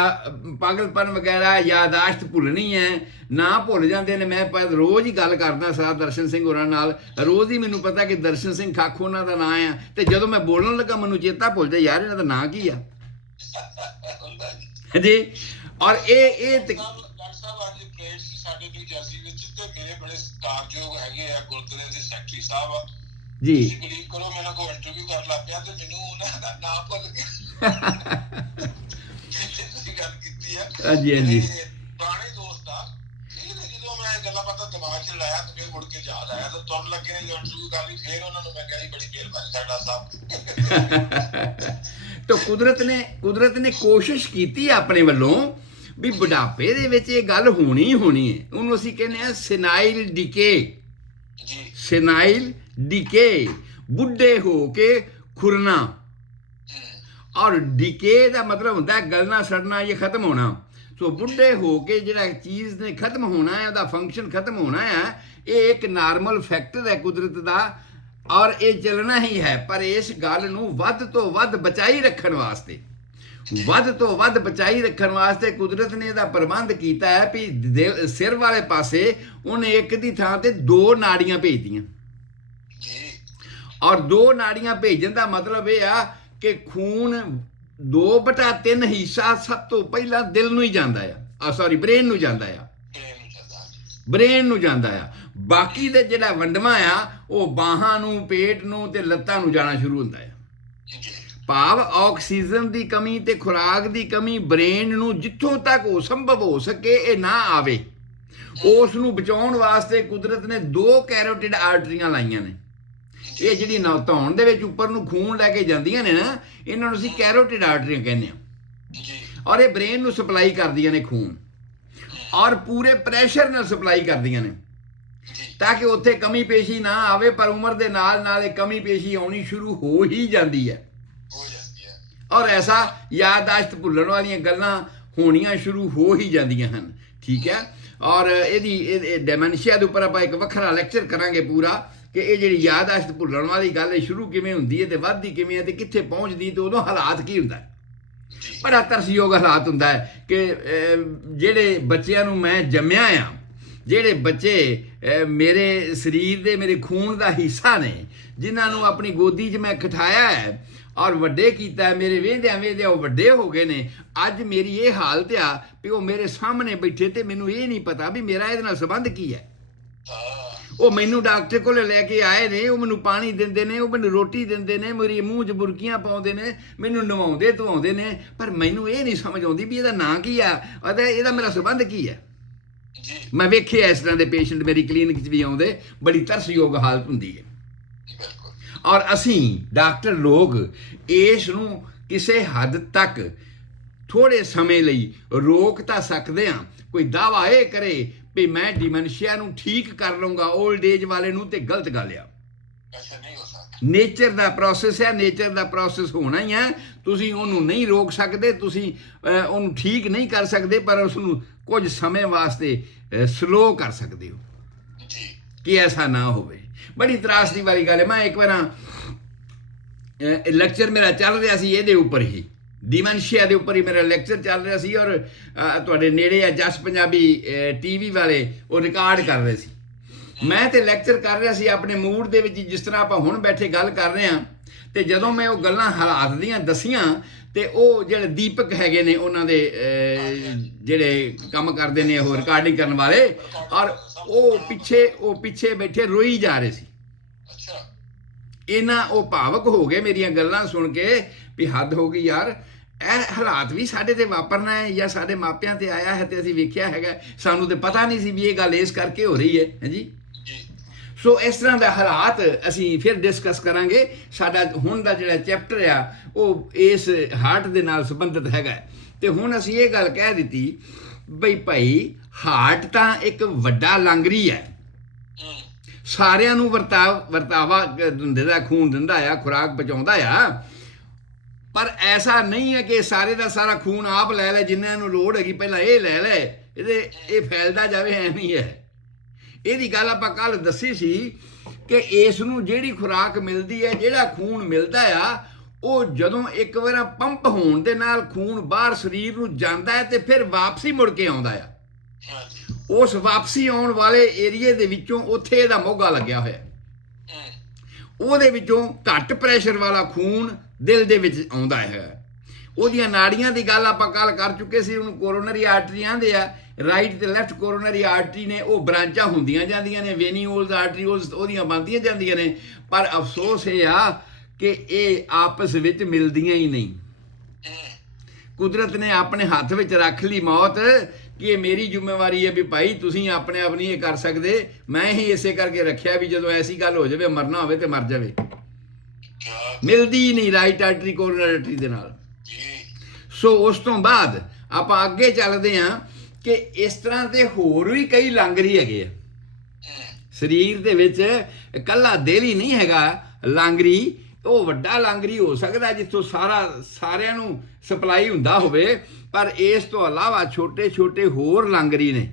ਪਾਗਲਪਨ ਵਗੈਰਾ, ਯਾਦਾਸ਼ਤ ਭੁੱਲਣੀ ਹੈ, ਨਾ ਭੁੱਲ ਜਾਂਦੇ ਨੇ। ਮੈਂ ਰੋਜ਼ ਹੀ ਗੱਲ ਕਰਦਾ ਸਰਦਾਰ ਦਰਸ਼ਨ ਸਿੰਘ ਹੋਰਾਂ ਨਾਲ, ਰੋਜ਼ ਹੀ ਮੈਨੂੰ ਪਤਾ ਕਿ ਦਰਸ਼ਨ ਸਿੰਘ ਖਾਖ ਉਹਨਾਂ ਦਾ ਨਾਂ ਆ, ਤੇ ਜਦੋਂ ਮੈਂ ਬੋਲਣ ਲੱਗਾ ਮੈਨੂੰ ਚੇਤਾ ਭੁੱਲ ਜਾ ਯਾਰ ਇਹਨਾਂ ਦਾ ਨਾਂ ਕੀ ਆ ਜੀ। ਔਰ ਇਹ ਸਾਡੇ ਨਿਊ ਜਰਸੀ ਵਿੱਚ ਤੇ ਮੇਰੇ ਬੜੇ ਸਤਿਕਾਰਯੋਗ ਹੈਗੇ ਆ ਗੁਰਦੁਆਰੇ ਦੇ ਸੈਕਟਰੀ ਸਾਹਿਬ ਆ ਜੀ, ਤੁਸੀਂ ਬਲੀਵ ਕਰੋ ਮੈਨੂੰ ਕੋਈ ਇੰਟਰਵਿਊ ਕਰਨ ਲੱਗ ਪਿਆ ਤੇ ਮੈਨੂੰ ਉਹਨਾਂ ਦਾ ਨਾਮ ਭੁੱਲ ਗਿਆ। ਤੁਸੀਂ ਗੱਲ ਕੀਤੀ ਆ ਹਾਂਜੀ ਹਾਂਜੀ, ਪੁਰਾਣੇ ਦੋਸਤ ਆ, ਇਹ ਜਦੋਂ ਮੈਂ ਗੱਲਾਂ ਬਾਤਾਂ ਦਿਮਾਗ 'ਚ ਲਾਇਆ ਤੇ ਫਿਰ ਮੁੜ ਕੇ ਯਾਦ ਆਇਆ ਤੇ ਤੁਰਨ ਲੱਗੇ ਨੇ ਇੰਟਰਵਿਊ ਕਰ ਲਈ, ਫਿਰ ਉਹਨਾਂ ਨੂੰ ਮੈਂ ਕਿਹਾ ਬੜੀ ਮਿਹਰਬਾਨੀ ਸਾਡਾ ਸਾਹਿਬ। ਤਾਂ ਕੁਦਰਤ ਨੇ ਕੋਸ਼ਿਸ਼ ਕੀਤੀ ਆਪਣੇ ਵੱਲੋਂ ਵੀ ਬੁਢਾਪੇ ਦੇ ਵਿੱਚ ਇਹ ਗੱਲ ਹੋਣੀ ਹੈ। ਉਹਨੂੰ ਅਸੀਂ ਕਹਿੰਦੇ ਆ ਸੇਨਾਈਲ ਡੀਕੇ। ਸੇਨਾਈਲ ਡੀਕੇ, ਬੁੱਢੇ ਹੋ ਕੇ ਖੁਰਨਾ। ਔਰ ਡੀਕੇ ਦਾ ਮਤਲਬ ਹੁੰਦਾ ਗਲਣਾ, ਸੜਨਾ, ਇਹ ਖਤਮ ਹੋਣਾ। ਸੋ ਬੁੱਢੇ ਹੋ ਕੇ ਜਿਹੜਾ ਚੀਜ਼ ਨੇ ਖਤਮ ਹੋਣਾ ਹੈ, ਉਹਦਾ ਫੰਕਸ਼ਨ ਖਤਮ ਹੋਣਾ ਹੈ, ਇਹ ਇੱਕ ਨਾਰਮਲ ਫੈਕਟਰ ਹੈ ਕੁਦਰਤ ਦਾ, ਔਰ ਇਹ ਚੱਲਣਾ ਹੀ ਹੈ। ਪਰ ਇਸ ਗੱਲ ਨੂੰ ਵੱਧ ਤੋਂ ਵੱਧ ਬਚਾਈ ਰੱਖਣ ਵਾਸਤੇ, ਕੁਦਰਤ ਨੇ ਇਹਦਾ ਪ੍ਰਬੰਧ ਕੀਤਾ ਹੈ ਵੀ ਸਿਰ ਵਾਲੇ ਪਾਸੇ ਉਹਨੇ ਇੱਕ ਦੀ ਥਾਂ ਤੇ 2 ਨਾੜੀਆਂ ਭੇਜਦੀਆਂ। ਔਰ 2 ਨਾੜੀਆਂ ਭੇਜਣ ਦਾ ਮਤਲਬ ਇਹ ਆ ਕਿ ਖੂਨ 2/3 ਹਿੱਸਾ ਸਭ ਤੋਂ ਪਹਿਲਾਂ ਦਿਲ ਨੂੰ ਹੀ ਜਾਂਦਾ ਆ, ਬ੍ਰੇਨ ਨੂੰ ਜਾਂਦਾ ਆ, ਬ੍ਰੇਨ ਨੂੰ ਜਾਂਦਾ ਆ। ਬਾਕੀ ਦੇ ਜਿਹੜਾ ਵੰਡਵਾ ਆ ਉਹ ਬਾਹਾਂ ਨੂੰ, ਪੇਟ ਨੂੰ ਤੇ ਲੱਤਾਂ ਨੂੰ ਜਾਣਾ ਸ਼ੁਰੂ ਹੁੰਦਾ ਆ। ਭਾਵ ਆਕਸੀਜਨ ਦੀ ਕਮੀ ਤੇ ਖੁਰਾਕ ਦੀ ਕਮੀ ਬ੍ਰੇਨ ਨੂੰ ਜਿੱਥੋਂ ਤੱਕ ਉਹ ਸੰਭਵ ਹੋ ਸਕੇ ਇਹ ਨਾ ਆਵੇ, ਉਸ ਨੂੰ ਬਚਾਉਣ ਵਾਸਤੇ ਕੁਦਰਤ ਨੇ 2 ਕੈਰੋਟਿਡ ਆਰਟਰੀਆਂ ਲਾਈਆਂ ਨੇ। ਇਹ ਜਿਹੜੀ ਧੌਣ ਦੇ ਵਿੱਚ ਉੱਪਰ ਨੂੰ ਖੂਨ ਲੈ ਕੇ ਜਾਂਦੀਆਂ ਨੇ ਨਾ, ਇਹਨਾਂ ਨੂੰ ਅਸੀਂ ਕੈਰੋਟਿਡ ਆਰਟਰੀਆਂ ਕਹਿੰਦੇ ਹਾਂ। ਔਰ ਇਹ ਬ੍ਰੇਨ ਨੂੰ ਸਪਲਾਈ ਕਰਦੀਆਂ ਨੇ ਖੂਨ, ਔਰ ਪੂਰੇ ਪ੍ਰੈਸ਼ਰ ਨਾਲ ਸਪਲਾਈ ਕਰਦੀਆਂ ਨੇ ਤਾਂ ਕਿ ਉੱਥੇ ਕਮੀ ਪੇਸ਼ੀ ਨਾ ਆਵੇ। ਪਰ ਉਮਰ ਦੇ ਨਾਲ ਨਾਲ ਇਹ ਕਮੀ ਪੇਸ਼ੀ ਆਉਣੀ ਸ਼ੁਰੂ ਹੋ ਹੀ ਜਾਂਦੀ ਹੈ, ਔਰ ਐਸਾ ਯਾਦਾਸ਼ਤ ਭੁੱਲਣ ਵਾਲੀਆਂ ਗੱਲਾਂ ਹੋਣੀਆਂ ਸ਼ੁਰੂ ਹੋ ਹੀ ਜਾਂਦੀਆਂ ਹਨ। ਠੀਕ ਹੈ। ਔਰ ਇਹਦੀ ਡਿਮੈਂਸ਼ੀਆ ਦੇ ਉੱਪਰ ਆਪਾਂ ਇੱਕ ਵੱਖਰਾ ਲੈਕਚਰ ਕਰਾਂਗੇ ਪੂਰਾ, ਕਿ ਇਹ ਜਿਹੜੀ ਯਾਦਾਸ਼ਤ ਭੁੱਲਣ ਵਾਲੀ ਗੱਲ ਸ਼ੁਰੂ ਕਿਵੇਂ ਹੁੰਦੀ ਹੈ ਤੇ ਵੱਧਦੀ ਕਿਵੇਂ ਹੈ ਤੇ ਕਿੱਥੇ ਪਹੁੰਚਦੀ, ਤੇ ਉਦੋਂ ਹਾਲਾਤ ਕੀ ਹੁੰਦਾ। ਬੜਾ ਤਰਸਯੋਗ ਹਾਲਾਤ ਹੁੰਦਾ ਹੈ ਕਿ ਜਿਹੜੇ ਬੱਚਿਆਂ ਨੂੰ ਮੈਂ ਜੰਮਿਆ ਆ, ਜਿਹੜੇ ਬੱਚੇ ਮੇਰੇ ਸਰੀਰ ਦੇ, ਮੇਰੇ ਖੂਨ ਦਾ ਹਿੱਸਾ ਨੇ, ਜਿਨ੍ਹਾਂ ਨੂੰ ਆਪਣੀ ਗੋਦੀ 'ਚ ਮੈਂ ਖਿਠਾਇਆ ਹੈ ਔਰ ਵੱਡੇ ਕੀਤਾ ਹੈ, ਮੇਰੇ ਵੇਂਦਿਆਂ ਉਹ ਵੱਡੇ ਹੋ ਗਏ ਨੇ। ਅੱਜ ਮੇਰੀ ਇਹ ਹਾਲਤ ਆ ਵੀ ਉਹ ਮੇਰੇ ਸਾਹਮਣੇ ਬੈਠੇ ਤੇ ਮੈਨੂੰ ਇਹ ਨਹੀਂ ਪਤਾ ਵੀ ਮੇਰਾ ਇਹਦੇ ਨਾਲ ਸੰਬੰਧ ਕੀ ਹੈ। ਉਹ ਮੈਨੂੰ ਡਾਕਟਰ ਕੋਲ ਲੈ ਕੇ ਆਏ ਨੇ, ਉਹ ਮੈਨੂੰ ਪਾਣੀ ਦਿੰਦੇ ਨੇ, ਉਹ ਮੈਨੂੰ ਰੋਟੀ ਦਿੰਦੇ ਨੇ, ਮੇਰੇ ਮੂੰਹ 'ਚ ਬੁਰਕੀਆਂ ਪਾਉਂਦੇ ਨੇ, ਮੈਨੂੰ ਨਵਾਉਂਦੇ ਧਵਾਉਂਦੇ ਨੇ, ਪਰ ਮੈਨੂੰ ਇਹ ਨਹੀਂ ਸਮਝ ਆਉਂਦੀ ਵੀ ਇਹਦਾ ਨਾਂ ਕੀ ਆ, ਇਹਦਾ ਮੇਰਾ ਸੰਬੰਧ ਕੀ ਹੈ। ਮੈਂ ਵੇਖਿਆ ਇਸ ਤਰ੍ਹਾਂ ਦੇ ਪੇਸ਼ੈਂਟ ਮੇਰੀ ਕਲੀਨਿਕ 'ਚ ਵੀ ਆਉਂਦੇ, ਬੜੀ ਤਰਸਯੋਗ ਹਾਲਤ ਹੁੰਦੀ ਹੈ। ਔਰ ਅਸੀਂ ਡਾਕਟਰ ਲੋਕ ਇਸ ਨੂੰ ਕਿਸੇ ਹੱਦ ਤੱਕ ਥੋੜ੍ਹੇ ਸਮੇਂ ਲਈ ਰੋਕ ਤਾਂ ਸਕਦੇ ਹਾਂ। ਕੋਈ ਦਾਅਵਾ ਇਹ ਕਰੇ ਵੀ ਮੈਂ ਡਿਮੈਂਸ਼ੀਆ ਨੂੰ ਠੀਕ ਕਰ ਲਵਾਂਗਾ ਓਲਡ ਏਜ ਵਾਲੇ ਨੂੰ, ਤੇ ਗਲਤ ਗੱਲ ਆ। ਨੇਚਰ ਦਾ ਪ੍ਰੋਸੈਸ ਹੈ, ਨੇਚਰ ਦਾ ਪ੍ਰੋਸੈਸ ਹੋਣਾ ਹੀ ਹੈ। ਤੁਸੀਂ ਉਹਨੂੰ ਨਹੀਂ ਰੋਕ ਸਕਦੇ, ਤੁਸੀਂ ਉਹਨੂੰ ਠੀਕ ਨਹੀਂ ਕਰ ਸਕਦੇ, ਪਰ ਉਸ ਨੂੰ ਕੁਝ ਸਮੇਂ ਵਾਸਤੇ ਸਲੋ ਕਰ ਸਕਦੇ ਹੋ ਕਿ ਐਸਾ ਨਾ ਹੋਵੇ। ਬੜੀ ਤਰਾਸਦੀ ਵਾਲੀ ਗੱਲ ਹੈ। ਮੈਂ ਇੱਕ ਵਾਰ ਲੈਕਚਰ ਮੇਰਾ ਚੱਲ ਰਿਹਾ ਸੀ ਇਹਦੇ ਉੱਪਰ ਹੀ, ਡਿਮੈਂਸ਼ੀਆ ਦੇ ਉੱਪਰ ਹੀ ਮੇਰਾ ਲੈਕਚਰ ਚੱਲ ਰਿਹਾ ਸੀ, ਔਰ ਤੁਹਾਡੇ ਨੇੜੇ ਆ ਜਸ ਪੰਜਾਬੀ ਟੀਵੀ ਵਾਲੇ ਉਹ ਰਿਕਾਰਡ ਕਰ ਰਹੇ ਸੀ। ਮੈਂ ਤੇ ਲੈਕਚਰ ਕਰ ਰਿਹਾ ਸੀ ਆਪਣੇ ਮੂਡ ਦੇ ਵਿੱਚ, ਜਿਸ ਤਰ੍ਹਾਂ ਆਪਾਂ ਹੁਣ ਬੈਠੇ ਗੱਲ ਕਰ ਰਹੇ ਹਾਂ। ਤੇ ਜਦੋਂ ਮੈਂ ਉਹ ਗੱਲਾਂ ਹਾਲਾਤ ਦੀਆਂ ਦੱਸੀਆਂ ਤੇ ਉਹ ਜਿਹੜੇ ਦੀਪਕ ਹੈਗੇ ਨੇ ਉਹਨਾਂ ਦੇ ਜਿਹੜੇ ਕੰਮ ਕਰਦੇ ਨੇ ਉਹ ਰਿਕਾਰਡਿੰਗ ਕਰਨ ਵਾਲੇ, ਔਰ ਉਹ ਪਿੱਛੇ ਬੈਠੇ ਰੋਈ ਜਾ ਰਹੇ ਸੀ। ਇਹਨਾਂ ਉਹ ਭਾਵਕ ਹੋ ਗਏ ਮੇਰੀਆਂ ਗੱਲਾਂ ਸੁਣ ਕੇ ਵੀ ਹੱਦ ਹੋ ਗਈ ਯਾਰ, ਇਹ ਹਾਲਾਤ ਵੀ ਸਾਡੇ ਤੇ ਵਾਪਰਨਾ ਹੈ ਜਾਂ ਸਾਡੇ ਮਾਪਿਆਂ ਤੇ ਆਇਆ ਹੈ ਤੇ ਅਸੀਂ ਵੇਖਿਆ ਹੈਗਾ, ਸਾਨੂੰ ਤੇ ਪਤਾ ਨਹੀਂ ਸੀ ਵੀ ਇਹ ਗੱਲ ਇਸ ਕਰਕੇ ਹੋ ਰਹੀ ਹੈ। ਹਾਂਜੀ, ਸੋ ਇਸ ਤਰ੍ਹਾਂ ਦਾ ਹਾਲਾਤ ਅਸੀਂ ਫਿਰ ਡਿਸਕਸ ਕਰਾਂਗੇ। ਸਾਡਾ ਹੁਣ ਦਾ ਜਿਹੜਾ ਚੈਪਟਰ ਆ ਉਹ ਇਸ ਹਾਰਟ ਦੇ ਨਾਲ ਸੰਬੰਧਿਤ ਹੈਗਾ। ਤੇ ਹੁਣ ਅਸੀਂ ਇਹ ਗੱਲ ਕਹਿ ਦਿੱਤੀ ਬਈ ਭਾਈ ਹਾਰਟ ਤਾਂ ਇੱਕ ਵੱਡਾ ਲਾਂਗਰੀ ਹੈ, ਸਾਰਿਆਂ ਨੂੰ ਵਰਤਾਵਾ ਦਿੰਦਾ, ਖੂਨ ਦਿੰਦਾ ਆ, ਖੁਰਾਕ ਪਹੁੰਚਾਉਂਦਾ ਆ, ਪਰ ਐਸਾ ਨਹੀਂ ਹੈ ਕਿ ਸਾਰੇ ਦਾ ਸਾਰਾ ਖੂਨ ਆਪ ਲੈ ਲੈ, ਜਿੰਨਾਂ ਨੂੰ ਲੋੜ ਹੈਗੀ ਪਹਿਲਾਂ ਇਹ ਲੈ ਲੈ, ਇਹ ਫੈਲਦਾ ਜਾਵੇ, ਐ ਨਹੀਂ ਹੈ। ਇਹਦੀ ਗੱਲ ਆਪਾਂ ਕੱਲ ਦੱਸੀ ਸੀ ਕਿ ਇਸ ਨੂੰ ਜਿਹੜੀ ਖੁਰਾਕ ਮਿਲਦੀ ਹੈ, ਜਿਹੜਾ ਖੂਨ ਮਿਲਦਾ ਆ, ਉਹ ਜਦੋਂ ਇੱਕ ਵਾਰ ਪੰਪ ਹੋਣ ਦੇ ਨਾਲ ਖੂਨ ਬਾਹਰ ਸਰੀਰ ਨੂੰ ਜਾਂਦਾ ਹੈ ਤੇ ਫਿਰ ਵਾਪਸੀ ਮੁੜ ਕੇ ਆਉਂਦਾ ਆ। ਉਸ ਵਾਪਸੀ ਆਉਣ ਵਾਲੇ ਏਰੀਏ ਦੇ ਵਿੱਚੋਂ ਉੱਥੇ ਇਹਦਾ ਮੋਗਾ ਲੱਗਿਆ ਹੋਇਆ, ਉਹਦੇ ਵਿੱਚੋਂ ਘੱਟ ਪ੍ਰੈਸ਼ਰ ਵਾਲਾ ਖੂਨ ਦਿਲ ਦੇ ਵਿੱਚ ਆਉਂਦਾ ਹੈ। ਉਹਦੀਆਂ ਨਾੜੀਆਂ ਦੀ ਗੱਲ ਆਪਾਂ ਕੱਲ ਕਰ ਚੁੱਕੇ ਸੀ, ਉਹਨੂੰ ਕੋਰੋਨਰੀ ਆਰਟਰੀ ਆਂਦੇ ਆ। ਰਾਈਟ ਤੇ ਲੈਫਟ ਕੋਰੋਨਰੀ ਆਰਟਰੀ ਨੇ ਉਹ ਬ੍ਰਾਂਚਾਂ ਹੁੰਦੀਆਂ ਜਾਂਦੀਆਂ ਨੇ, ਵੇਨੀਓਲਸ ਆਰਟਰੀਓਲਸ ਉਹਦੀਆਂ ਬਣਦੀਆਂ ਜਾਂਦੀਆਂ ਨੇ, ਪਰ ਅਫਸੋਸ ਇਹ ਆ ਕਿ ਇਹ ਆਪਸ ਵਿੱਚ ਮਿਲਦੀਆਂ ਹੀ ਨਹੀਂ। ਕੁਦਰਤ ਨੇ ਆਪਣੇ ਹੱਥ ਵਿੱਚ ਰੱਖ ਲਈ ਮੌਤ ਕਿ ਇਹ ਮੇਰੀ ਜ਼ਿੰਮੇਵਾਰੀ ਹੈ ਵੀ ਭਾਈ ਤੁਸੀਂ ਆਪਣੇ ਆਪ ਨਹੀਂ ਇਹ ਕਰ ਸਕਦੇ, ਮੈਂ ਹੀ ਇਸੇ ਕਰਕੇ ਰੱਖਿਆ ਵੀ ਜਦੋਂ ਐਸੀ ਗੱਲ ਹੋ ਜਾਵੇ ਮਰਨਾ ਹੋਵੇ ਤੇ ਮਰ ਜਾਵੇ। ਮਿਲਦੀ ਹੀ ਨਹੀਂ ਰਾਈਟ ਆਰਟਰੀ ਕੋਰੋਨਰੀ ਆਰਟਰੀ ਦੇ ਨਾਲ। ਸੋ ਉਸ ਤੋਂ ਬਾਅਦ ਆਪਾਂ ਅੱਗੇ ਚੱਲਦੇ ਹਾਂ ਕਿ ਇਸ ਤਰ੍ਹਾਂ ਦੇ ਹੋਰ ਵੀ ਕਈ ਲਾਂਗਰੀ ਹੈਗੇ ਆ ਸਰੀਰ ਦੇ ਵਿੱਚ। ਇਕੱਲਾ ਦਿਲ ਹੀ ਨਹੀਂ ਹੈਗਾ ਲਾਂਗਰੀ, ਉਹ ਵੱਡਾ ਲਾਂਗਰੀ ਹੋ ਸਕਦਾ ਜਿੱਥੋਂ ਸਾਰਿਆਂ ਨੂੰ ਸਪਲਾਈ ਹੁੰਦਾ ਹੋਵੇ, ਪਰ ਇਸ ਤੋਂ ਇਲਾਵਾ ਛੋਟੇ ਛੋਟੇ ਹੋਰ ਲਾਂਗਰੀ ਨੇ।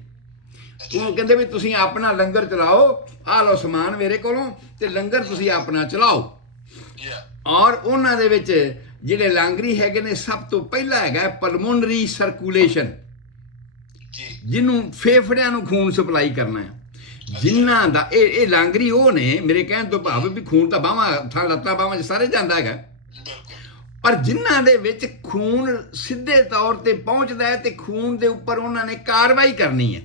ਉਹ ਕਹਿੰਦੇ ਵੀ ਤੁਸੀਂ ਆਪਣਾ ਲੰਗਰ ਚਲਾਓ, ਆਹ ਲਓ ਸਮਾਨ ਮੇਰੇ ਕੋਲੋਂ ਤੇ ਲੰਗਰ ਤੁਸੀਂ ਆਪਣਾ ਚਲਾਓ। ਔਰ ਉਹਨਾਂ ਦੇ ਵਿੱਚ ਜਿਹੜੇ ਲਾਂਗਰੀ ਹੈਗੇ ਨੇ, ਸਭ ਤੋਂ ਪਹਿਲਾਂ ਹੈਗਾ ਪਲਮੋਨਰੀ ਸਰਕੂਲੇਸ਼ਨ, ਜਿਹਨੂੰ ਫੇਫੜਿਆਂ ਨੂੰ ਖੂਨ ਸਪਲਾਈ ਕਰਨਾ ਹੈ। ਜਿਨ੍ਹਾਂ ਦਾ ਇਹ ਲਾਂਗਰੀ ਉਹ ਨੇ, ਮੇਰੇ ਕਹਿਣ ਤੋਂ ਭਾਵ ਵੀ ਖੂਨ ਤਾਂ ਬਾਹਾਂ ਲੱਤਾਂ ਬਾਹਾਂ 'ਚ ਸਾਰੇ ਜਾਂਦਾ ਹੈਗਾ, ਪਰ ਜਿਨ੍ਹਾਂ ਦੇ ਵਿੱਚ ਖੂਨ ਸਿੱਧੇ ਤੌਰ ਤੇ ਪਹੁੰਚਦਾ ਹੈ ਤੇ ਖੂਨ ਦੇ ਉੱਪਰ ਉਹਨਾਂ ਨੇ ਕਾਰਵਾਈ ਕਰਨੀ ਹੈ।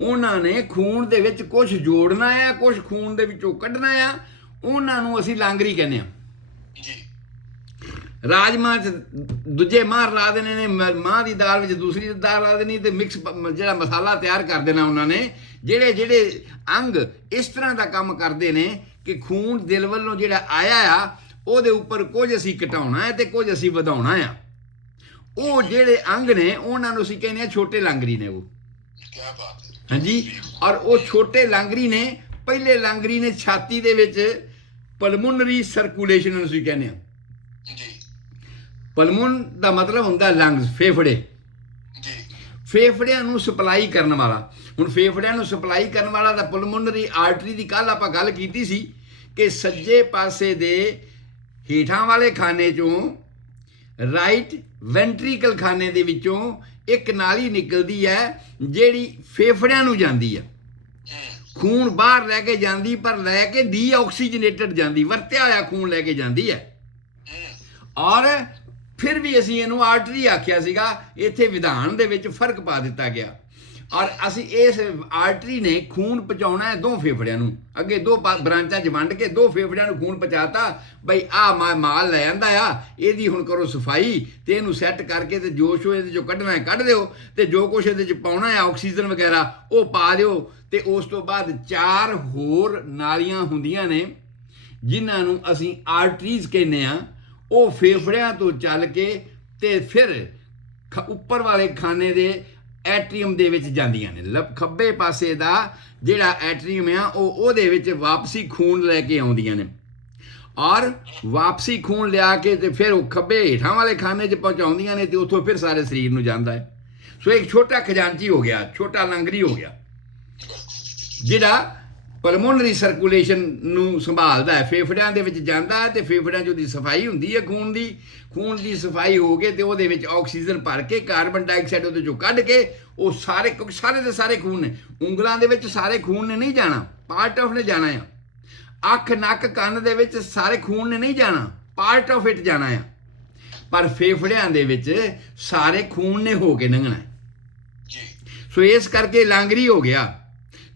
ਉਹਨਾਂ ਨੇ ਖੂਨ ਦੇ ਵਿੱਚ ਕੁਝ ਜੋੜਨਾ ਆ, ਕੁਝ ਖੂਨ ਦੇ ਵਿੱਚੋਂ ਕੱਢਣਾ ਆ, ਉਹਨਾਂ ਨੂੰ ਅਸੀਂ ਲਾਂਗਰੀ ਕਹਿੰਦੇ ਹਾਂ। ਰਾਜਮਾਂਹ 'ਚ ਦੂਜੇ ਮਾਂਹ ਲਾ ਦੇਣੇ ਨੇ, ਮਾਂਹ ਦੀ ਦਾਲ ਵਿੱਚ ਦੂਸਰੀ ਦਾਲ ਲਾ ਦੇਣੀ ਤੇ ਮਿਕਸ ਜਿਹੜਾ ਮਸਾਲਾ ਤਿਆਰ ਕਰ ਦੇਣਾ ਉਹਨਾਂ ਨੇ। ਜਿਹੜੇ ਅੰਗ ਇਸ ਤਰ੍ਹਾਂ ਦਾ ਕੰਮ ਕਰਦੇ ਨੇ ਕਿ ਖੂਨ ਦਿਲ ਵੱਲੋਂ ਜਿਹੜਾ ਆਇਆ ਆ ਉਹਦੇ ਉੱਪਰ ਕੁਝ ਅਸੀਂ ਘਟਾਉਣਾ ਹੈ ਤੇ ਕੁਝ ਅਸੀਂ ਵਧਾਉਣਾ ਆ। ਉਹ ਜਿਹੜੇ ਅੰਗ ਨੇ ਉਹਨਾਂ ਨੂੰ ਅਸੀਂ ਕਹਿੰਦੇ ਆ ਛੋਟੇ ਲਾਂਗਰੀ ਨੇ। ਉਹ ਕੀ ਬਾਤ ਹੈ। ਹਾਂਜੀ, ਔਰ ਉਹ ਛੋਟੇ ਲਾਂਗਰੀ ਨੇ, ਪਹਿਲੇ ਲਾਂਗਰੀ ਨੇ ਛਾਤੀ ਦੇ ਵਿੱਚ ਪਲਮੋਨਰੀ ਸਰਕੂਲੇਸ਼ਨ ਨੂੰ ਅਸੀਂ ਕਹਿੰਦੇ ਆ। ਪਲਮੋਨ ਦਾ ਮਤਲਬ ਹੁੰਦਾ ਲੰਗਸ, ਫੇਫੜੇ, ਫੇਫੜਿਆਂ ਨੂੰ ਸਪਲਾਈ ਕਰਨ ਵਾਲਾ। ਹੁਣ ਫੇਫੜਿਆਂ ਨੂੰ ਸਪਲਾਈ ਕਰਨ ਵਾਲਾ ਤਾਂ ਪਲਮੋਨਰੀ ਆਰਟਰੀ ਦੀ ਕੱਲ ਆਪਾਂ ਗੱਲ ਕੀਤੀ ਸੀ ਕਿ ਸੱਜੇ ਪਾਸੇ ਦੇ ਹੇਠਾਂ ਵਾਲੇ ਖਾਨੇ ਚੋਂ, ਰਾਈਟ ਵੈਂਟਰੀਕਲ ਖਾਨੇ ਦੇ ਵਿੱਚੋਂ ਇੱਕ ਨਾਲੀ ਨਿਕਲਦੀ ਹੈ ਜਿਹੜੀ ਫੇਫੜਿਆਂ ਨੂੰ ਜਾਂਦੀ ਹੈ, ਖੂਨ ਬਾਹਰ ਲੈ ਕੇ ਜਾਂਦੀ, ਪਰ ਲੈ ਕੇ ਡੀਆਕਸੀਜਨੇਟਡ ਜਾਂਦੀ, ਵਰਤਿਆ ਹੋਇਆ ਖੂਨ ਲੈ ਕੇ ਜਾਂਦੀ ਹੈ। ਔਰ ਫਿਰ ਵੀ ਅਸੀਂ ਇਹਨੂੰ ਆਰਟਰੀ ਆਖਿਆ ਸੀਗਾ, ਇੱਥੇ ਵਿਧਾਨ ਦੇ ਵਿੱਚ ਫਰਕ ਪਾ ਦਿੱਤਾ ਗਿਆ। ਔਰ ਅਸੀਂ ਇਸ ਆਰਟਰੀ ਨੇ ਖੂਨ ਪਹੁੰਚਾਉਣਾ ਹੈ ਦੋ ਫੇਫੜਿਆਂ ਨੂੰ, ਅੱਗੇ ਦੋ ਬ੍ਰਾਂਚਾਂ 'ਚ ਵੰਡ ਕੇ ਦੋ ਫੇਫੜਿਆਂ ਨੂੰ ਖੂਨ ਪਹੁੰਚਾਤਾ। ਬਈ ਆਹ ਮਾਲ ਲੈ ਆਂਦਾ ਆ, ਇਹਦੀ ਹੁਣ ਕਰੋ ਸਫਾਈ ਤੇ ਇਹਨੂੰ ਸੈੱਟ ਕਰਕੇ ਤੇ ਜੋ ਇਹਦੇ 'ਚੋਂ ਕੱਢਣਾ ਹੈ ਕੱਢ ਦਿਓ, ਤੇ ਜੋ ਕੁਛ ਇਹਦੇ 'ਚ ਪਾਉਣਾ ਹੈ ਆਕਸੀਜਨ ਵਗੈਰਾ ਉਹ ਪਾ ਦਿਓ। ਤੇ ਉਸ ਤੋਂ ਬਾਅਦ 4 ਹੋਰ ਨਾਲੀਆਂ ਹੁੰਦੀਆਂ ਨੇ ਜਿਨ੍ਹਾਂ ਨੂੰ ਅਸੀਂ ਆਰਟਰੀਜ਼ ਕਹਿੰਦੇ ਆ। ਉਹ ਫੇਫੜਿਆਂ ਤੋਂ ਚੱਲ ਕੇ ਤੇ ਫਿਰ ਉੱਪਰ ਵਾਲੇ ਖਾਨੇ ਦੇ ਐਟਰੀਅਮ ਦੇ ਵਿੱਚ ਜਾਂਦੀਆਂ ਨੇ। ਖੱਬੇ ਪਾਸੇ ਦਾ ਜਿਹੜਾ ਐਟਰੀਅਮ ਆ ਉਹਦੇ ਵਿੱਚ ਵਾਪਸੀ ਖੂਨ ਲੈ ਕੇ ਆਉਂਦੀਆਂ ਨੇ, ਔਰ ਵਾਪਸੀ ਖੂਨ ਲਿਆ ਕੇ ਤੇ ਫਿਰ ਉਹ ਖੱਬੇ ਹੇਠਾਂ ਵਾਲੇ ਖਾਨੇ 'ਚ ਪਹੁੰਚਾਉਂਦੀਆਂ ਨੇ ਤੇ ਉੱਥੋਂ ਫਿਰ ਸਾਰੇ ਸਰੀਰ ਨੂੰ ਜਾਂਦਾ ਹੈ। ਸੋ ਇੱਕ ਛੋਟਾ ਖਜ਼ਾਨਚੀ ਹੋ ਗਿਆ, ਛੋਟਾ ਲੰਗਰੀ ਹੋ ਗਿਆ, ਜਿਹੜਾ ਪਲਮੋਨਰੀ ਸਰਕੂਲੇਸ਼ਨ ਨੂੰ ਸੰਭਾਲਦਾ ਹੈ, ਫੇਫੜਿਆਂ ਦੇ ਵਿੱਚ ਜਾਂਦਾ ਹੈ ਤੇ ਫੇਫੜਿਆਂ 'ਚ ਉਹਦੀ ਸਫਾਈ ਹੁੰਦੀ ਹੈ, ਖੂਨ ਦੀ ਸਫਾਈ ਹੋ ਕੇ ਤੇ ਉਹਦੇ ਵਿੱਚ ਆਕਸੀਜਨ ਭਰ ਕੇ ਕਾਰਬਨ ਡਾਈਆਕਸਾਈਡ ਉਹਦੇ 'ਚੋਂ ਕੱਢ ਕੇ ਉਹ ਸਾਰੇ, ਕਿਉਂਕਿ ਸਾਰੇ ਦੇ ਸਾਰੇ ਖੂਨ ਨੇ, ਉਂਗਲਾਂ ਦੇ ਵਿੱਚ ਸਾਰੇ ਖੂਨ ਨੇ ਨਹੀਂ ਜਾਣਾ, ਪਾਰਟ ਆਫ ਨੇ ਜਾਣਾ ਆ। ਅੱਖ ਨੱਕ ਕੰਨ ਦੇ ਵਿੱਚ ਸਾਰੇ ਖੂਨ ਨੇ ਨਹੀਂ ਜਾਣਾ, ਪਾਰਟ ਆਫ ਇਟ ਜਾਣਾ ਆ। ਪਰ ਫੇਫੜਿਆਂ ਦੇ ਵਿੱਚ ਸਾਰੇ ਖੂਨ ਨੇ ਹੋ ਕੇ ਲੰਘਣਾ। ਸੋ ਇਸ ਕਰਕੇ ਲਾਂਗਰੀ ਹੋ ਗਿਆ।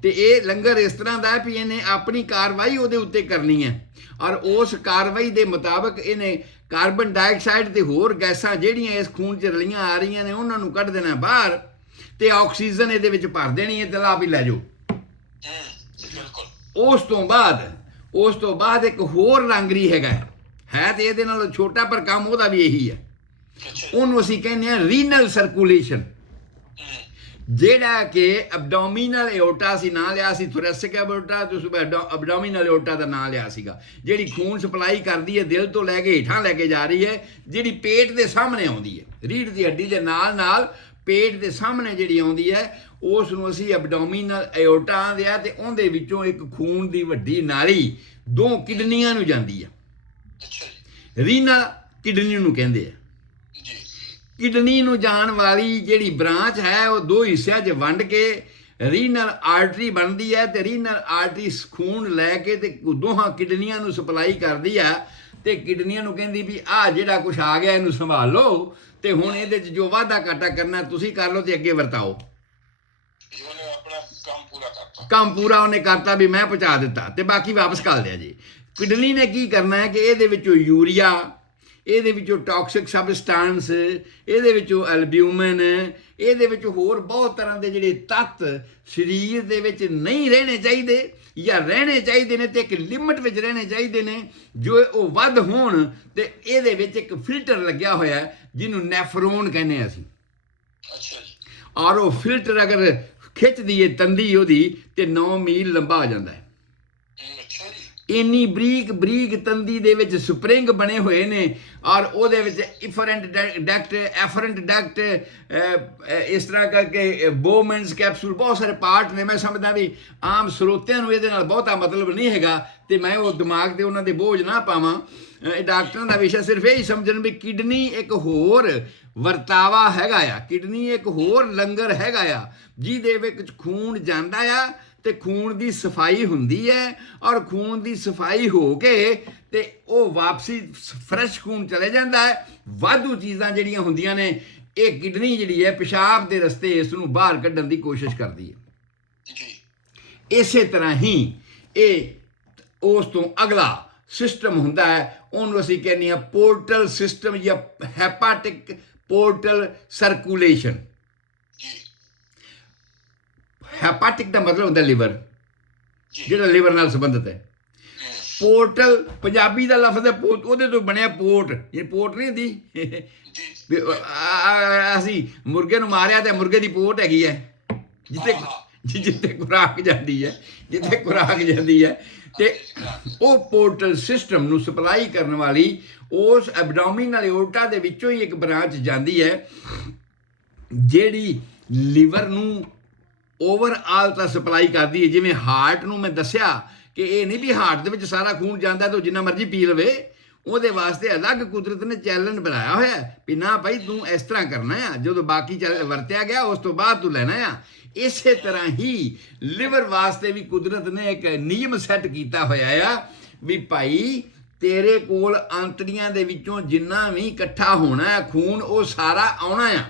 ਤੇ ਇਹ ਲੰਗਰ ਇਸ ਤਰ੍ਹਾਂ ਦਾ ਵੀ ਇਹਨੇ ਆਪਣੀ ਕਾਰਵਾਈ ਉਹਦੇ ਉੱਤੇ ਕਰਨੀ ਹੈ, ਔਰ ਉਸ ਕਾਰਵਾਈ ਦੇ ਮੁਤਾਬਕ ਇਹਨੇ ਕਾਰਬਨ ਡਾਈਆਕਸਾਈਡ ਤੇ ਹੋਰ ਗੈਸਾਂ ਜਿਹੜੀਆਂ ਇਸ ਖੂਨ 'ਚ ਰਲੀਆਂ ਆ ਰਹੀਆਂ ਨੇ ਉਹਨਾਂ ਨੂੰ ਕੱਢ ਦੇਣਾ ਬਾਹਰ, ਤੇ ਆਕਸੀਜਨ ਇਹਦੇ ਵਿੱਚ ਭਰ ਦੇਣੀ ਹੈ ਤੇ ਲਾ ਵੀ ਲੈ ਜਾਓ। ਉਸ ਤੋਂ ਬਾਅਦ ਇੱਕ ਹੋਰ ਲਾਂਗਰੀ ਹੈਗਾ ਹੈ ਤੇ ਇਹਦੇ ਨਾਲ ਛੋਟਾ, ਪਰ ਕੰਮ ਉਹਦਾ ਵੀ ਇਹੀ ਹੈ। ਉਹਨੂੰ ਅਸੀਂ ਕਹਿੰਦੇ ਹਾਂ ਰੀਨਲ ਸਰਕੂਲੇਸ਼ਨ, ਜਿਹੜਾ ਕਿ ਐਬਡੋਮੀਨਲ ਏਓਰਟਾ ਸੀ ਨਾਂ ਲਿਆ ਸੀ, ਥੋਰੈਸਿਕ ਏਓਰਟਾ ਤੇ ਐਬਡੋਮੀਨਲ ਏਓਰਟਾ ਦਾ ਨਾਂ ਲਿਆ ਸੀਗਾ, ਜਿਹੜੀ ਖੂਨ ਸਪਲਾਈ ਕਰਦੀ ਹੈ ਦਿਲ ਤੋਂ ਲੈ ਕੇ ਹੇਠਾਂ ਲੈ ਕੇ ਜਾ ਰਹੀ ਹੈ, ਜਿਹੜੀ ਪੇਟ ਦੇ ਸਾਹਮਣੇ ਆਉਂਦੀ ਹੈ, ਰੀੜ੍ਹ ਦੀ ਹੱਡੀ ਦੇ ਨਾਲ ਪੇਟ ਦੇ ਸਾਹਮਣੇ ਜਿਹੜੀ ਆਉਂਦੀ ਹੈ, ਉਸ ਨੂੰ ਅਸੀਂ ਐਬਡੋਮੀਨਲ ਏਓਰਟਾ ਆਂਦੇ ਆ। ਤੇ ਉਹਦੇ ਵਿੱਚੋਂ ਇੱਕ ਖੂਨ ਦੀ ਵੱਡੀ ਨਾਲੀ 2 ਕਿਡਨੀਆਂ ਨੂੰ ਜਾਂਦੀ ਆ, ਰੀਨਲ ਕਿਡਨੀ ਨੂੰ ਕਹਿੰਦੇ ਆ। ਕਿਡਨੀ ਨੂੰ ਜਾਣ ਵਾਲੀ ਜਿਹੜੀ ਬ੍ਰਾਂਚ ਹੈ ਉਹ 2 ਹਿੱਸਿਆਂ 'ਚ ਵੰਡ ਕੇ ਰੀਨਲ ਆਰਟਰੀ ਬਣਦੀ ਹੈ, ਤੇ ਰੀਨਲ ਆਰਟਰੀ ਖੂਨ ਲੈ ਕੇ ਤੇ ਦੋਹਾਂ ਕਿਡਨੀਆਂ ਨੂੰ ਸਪਲਾਈ ਕਰਦੀ ਆ, ਤੇ ਕਿਡਨੀਆਂ ਨੂੰ ਕਹਿੰਦੀ ਵੀ ਆਹ ਜਿਹੜਾ ਕੁਛ ਆ ਗਿਆ ਇਹਨੂੰ ਸੰਭਾਲ ਲਓ, ਤੇ ਹੁਣ ਇਹਦੇ 'ਚ ਜੋ ਵਾਧਾ ਘਾਟਾ ਕਰਨਾ ਤੁਸੀਂ ਕਰ ਲਓ ਤੇ ਅੱਗੇ ਵਰਤਾਓ। ਕੰਮ ਪੂਰਾ ਉਹਨੇ ਕਰਤਾ ਵੀ ਮੈਂ ਪਹੁੰਚਾ ਦਿੱਤਾ ਤੇ ਬਾਕੀ ਵਾਪਸ ਕਰ ਲਿਆ ਜੀ। ਕਿਡਨੀ ਨੇ ਕੀ ਕਰਨਾ ਹੈ ਕਿ ਇਹਦੇ ਵਿੱਚੋਂ ਯੂਰੀਆ, ਇਹਦੇ ਵਿੱਚੋਂ ਟੌਕਸਿਕ ਸਬਸਟੈਂਸ, ਇਹਦੇ ਵਿੱਚੋਂ ਐਲਬਿਊਮਿਨ, ਇਹਦੇ ਵਿੱਚ ਹੋਰ ਬਹੁਤ ਤਰ੍ਹਾਂ ਦੇ ਜਿਹੜੇ ਤੱਤ ਸਰੀਰ ਦੇ ਵਿੱਚ ਨਹੀਂ ਰਹਿਣੇ ਚਾਹੀਦੇ ਜਾਂ ਰਹਿਣੇ ਚਾਹੀਦੇ ਨੇ ਤੇ ਇੱਕ ਲਿਮਟ ਵਿੱਚ ਰਹਿਣੇ ਚਾਹੀਦੇ ਨੇ, ਜੋ ਉਹ ਵੱਧ ਹੋਣ ਤੇ ਇਹਦੇ ਵਿੱਚ ਇੱਕ ਫਿਲਟਰ ਲੱਗਿਆ ਹੋਇਆ ਜਿਹਨੂੰ ਨੈਫਰੋਨ ਕਹਿੰਦੇ ਆ ਅਸੀਂ। ਔਰ ਉਹ ਫਿਲਟਰ ਅਗਰ ਖਿੱਚ ਦਈਏ ਤੰਦੀ ਉਹਦੀ ਤੇ 9 ਮੀਲ ਲੰਬਾ ਹੋ ਜਾਂਦਾ ਹੈ। ਇੰਨੀ ਬਰੀਕ ਤੰਦੀ ਦੇ ਵਿੱਚ ਸਪਰਿੰਗ ਬਣੇ ਹੋਏ ਨੇ, ਔਰ ਉਹਦੇ ਵਿੱਚ ਇਫਰੈਂਟ ਡਕਟ, ਇਸ ਤਰ੍ਹਾਂ ਕਰਕੇ ਬੋਮੈਨਸ ਕੈਪਸੂਲ, ਬਹੁਤ ਸਾਰੇ ਪਾਰਟ ਨੇ। ਮੈਂ ਸਮਝਦਾ ਵੀ ਆਮ ਸਰੋਤਿਆਂ ਨੂੰ ਇਹਦੇ ਨਾਲ ਬਹੁਤਾ ਮਤਲਬ ਨਹੀਂ ਹੈਗਾ, ਤੇ ਮੈਂ ਉਹ ਦਿਮਾਗ ਤੇ ਉਹਨਾਂ ਦੇ ਬੋਝ ਨਾ ਪਾਵਾਂ। ਇਹ ਡਾਕਟਰਾਂ ਦਾ ਵਿਸ਼ਾ ਸਿਰਫ ਇਹ ਹੀ ਸਮਝਣ ਵੀ ਕਿਡਨੀ ਇੱਕ ਹੋਰ ਵਰਤਾਵਾ ਹੈਗਾ ਆ, ਕਿਡਨੀ ਇੱਕ ਹੋਰ ਲੰਗਰ ਹੈਗਾ ਆ, ਜਿਹਦੇ ਵਿੱਚ ਖੂਨ ਜਾਂਦਾ ਆ ਤੇ ਖੂਨ ਦੀ ਸਫਾਈ ਹੁੰਦੀ ਹੈ, ਔਰ ਖੂਨ ਦੀ ਸਫਾਈ ਹੋ ਕੇ ਤੇ ਉਹ ਵਾਪਸੀ ਫਰੈਸ਼ ਖੂਨ ਚਲੇ ਜਾਂਦਾ ਹੈ। ਵਾਧੂ ਚੀਜ਼ਾਂ ਜਿਹੜੀਆਂ ਹੁੰਦੀਆਂ ਨੇ, ਇਹ ਕਿਡਨੀ ਜਿਹੜੀ ਹੈ ਪਿਸ਼ਾਬ ਦੇ ਰਸਤੇ ਇਸ ਨੂੰ ਬਾਹਰ ਕੱਢਣ ਦੀ ਕੋਸ਼ਿਸ਼ ਕਰਦੀ ਹੈ। ਇਸੇ ਤਰ੍ਹਾਂ ਹੀ ਇਹ ਉਸ ਤੋਂ ਅਗਲਾ ਸਿਸਟਮ ਹੁੰਦਾ ਹੈ, ਉਹਨੂੰ ਅਸੀਂ ਕਹਿੰਦੇ ਹਾਂ ਪੋਰਟਲ ਸਿਸਟਮ ਜਾਂ ਹੈਪਾਟਿਕ ਪੋਰਟਲ ਸਰਕੂਲੇਸ਼ਨ। ਹੈਪਾਟਿਕ ਦਾ ਮਤਲਬ ਹੁੰਦਾ ਲਿਵਰ, ਜਿਹੜਾ ਲਿਵਰ ਨਾਲ ਸੰਬੰਧਿਤ ਹੈ। ਪੋਰਟਲ ਪੰਜਾਬੀ ਦਾ ਲਫ਼ਜ਼ ਹੈ, ਉਹਦੇ ਤੋਂ ਬਣਿਆ ਪੋਰਟ। ਇਹ ਪੋਰਟ ਨਹੀਂ ਹੁੰਦੀ, ਅਸੀਂ ਮੁਰਗੇ ਨੂੰ ਮਾਰਿਆ ਤੇ ਮੁਰਗੇ ਦੀ ਪੋਰਟ ਹੈਗੀ ਹੈ, ਜਿੱਥੇ ਖੁਰਾਕ ਜਾਂਦੀ ਹੈ, ਤੇ ਉਹ ਪੋਰਟਲ ਸਿਸਟਮ ਨੂੰ ਸਪਲਾਈ ਕਰਨ ਵਾਲੀ ਉਸ ਐਬਡੋਮੀਨਲ ਏਓਰਟਾ ਦੇ ਵਿੱਚੋਂ ਹੀ ਇੱਕ ਬ੍ਰਾਂਚ ਜਾਂਦੀ ਹੈ, ਜਿਹੜੀ ਲਿਵਰ ਨੂੰ ਓਵਰਆਲ ਤਾਂ ਸਪਲਾਈ ਕਰਦੀ ਹੈ। ਜਿਵੇਂ ਹਾਰਟ ਨੂੰ ਮੈਂ ਦੱਸਿਆ ਕਿ ਇਹ ਨਹੀਂ ਵੀ ਹਾਰਟ ਦੇ ਵਿੱਚ ਸਾਰਾ ਖੂਨ ਜਾਂਦਾ ਤਾਂ ਜਿੰਨਾ ਮਰਜ਼ੀ ਪੀ ਲਵੇ, ਉਹਦੇ ਵਾਸਤੇ ਅਲੱਗ ਕੁਦਰਤ ਨੇ ਚੈਲੰਜ ਬਣਾਇਆ ਹੋਇਆ ਵੀ ਨਾ ਭਾਈ ਤੂੰ ਇਸ ਤਰ੍ਹਾਂ ਕਰਨਾ ਆ, ਜਦੋਂ ਬਾਕੀ ਵਰਤਿਆ ਗਿਆ ਉਸ ਤੋਂ ਬਾਅਦ ਤੂੰ ਲੈਣਾ ਆ। ਇਸੇ ਤਰ੍ਹਾਂ ਹੀ ਲਿਵਰ ਵਾਸਤੇ ਵੀ ਕੁਦਰਤ ਨੇ ਇੱਕ ਨਿਯਮ ਸੈੱਟ ਕੀਤਾ ਹੋਇਆ ਆ ਵੀ ਭਾਈ ਤੇਰੇ ਕੋਲ ਆਂਤੜੀਆਂ ਦੇ ਵਿੱਚੋਂ ਜਿੰਨਾ ਵੀ ਇਕੱਠਾ ਹੋਣਾ ਹੈ ਖੂਨ, ਉਹ ਸਾਰਾ ਆਉਣਾ ਆ,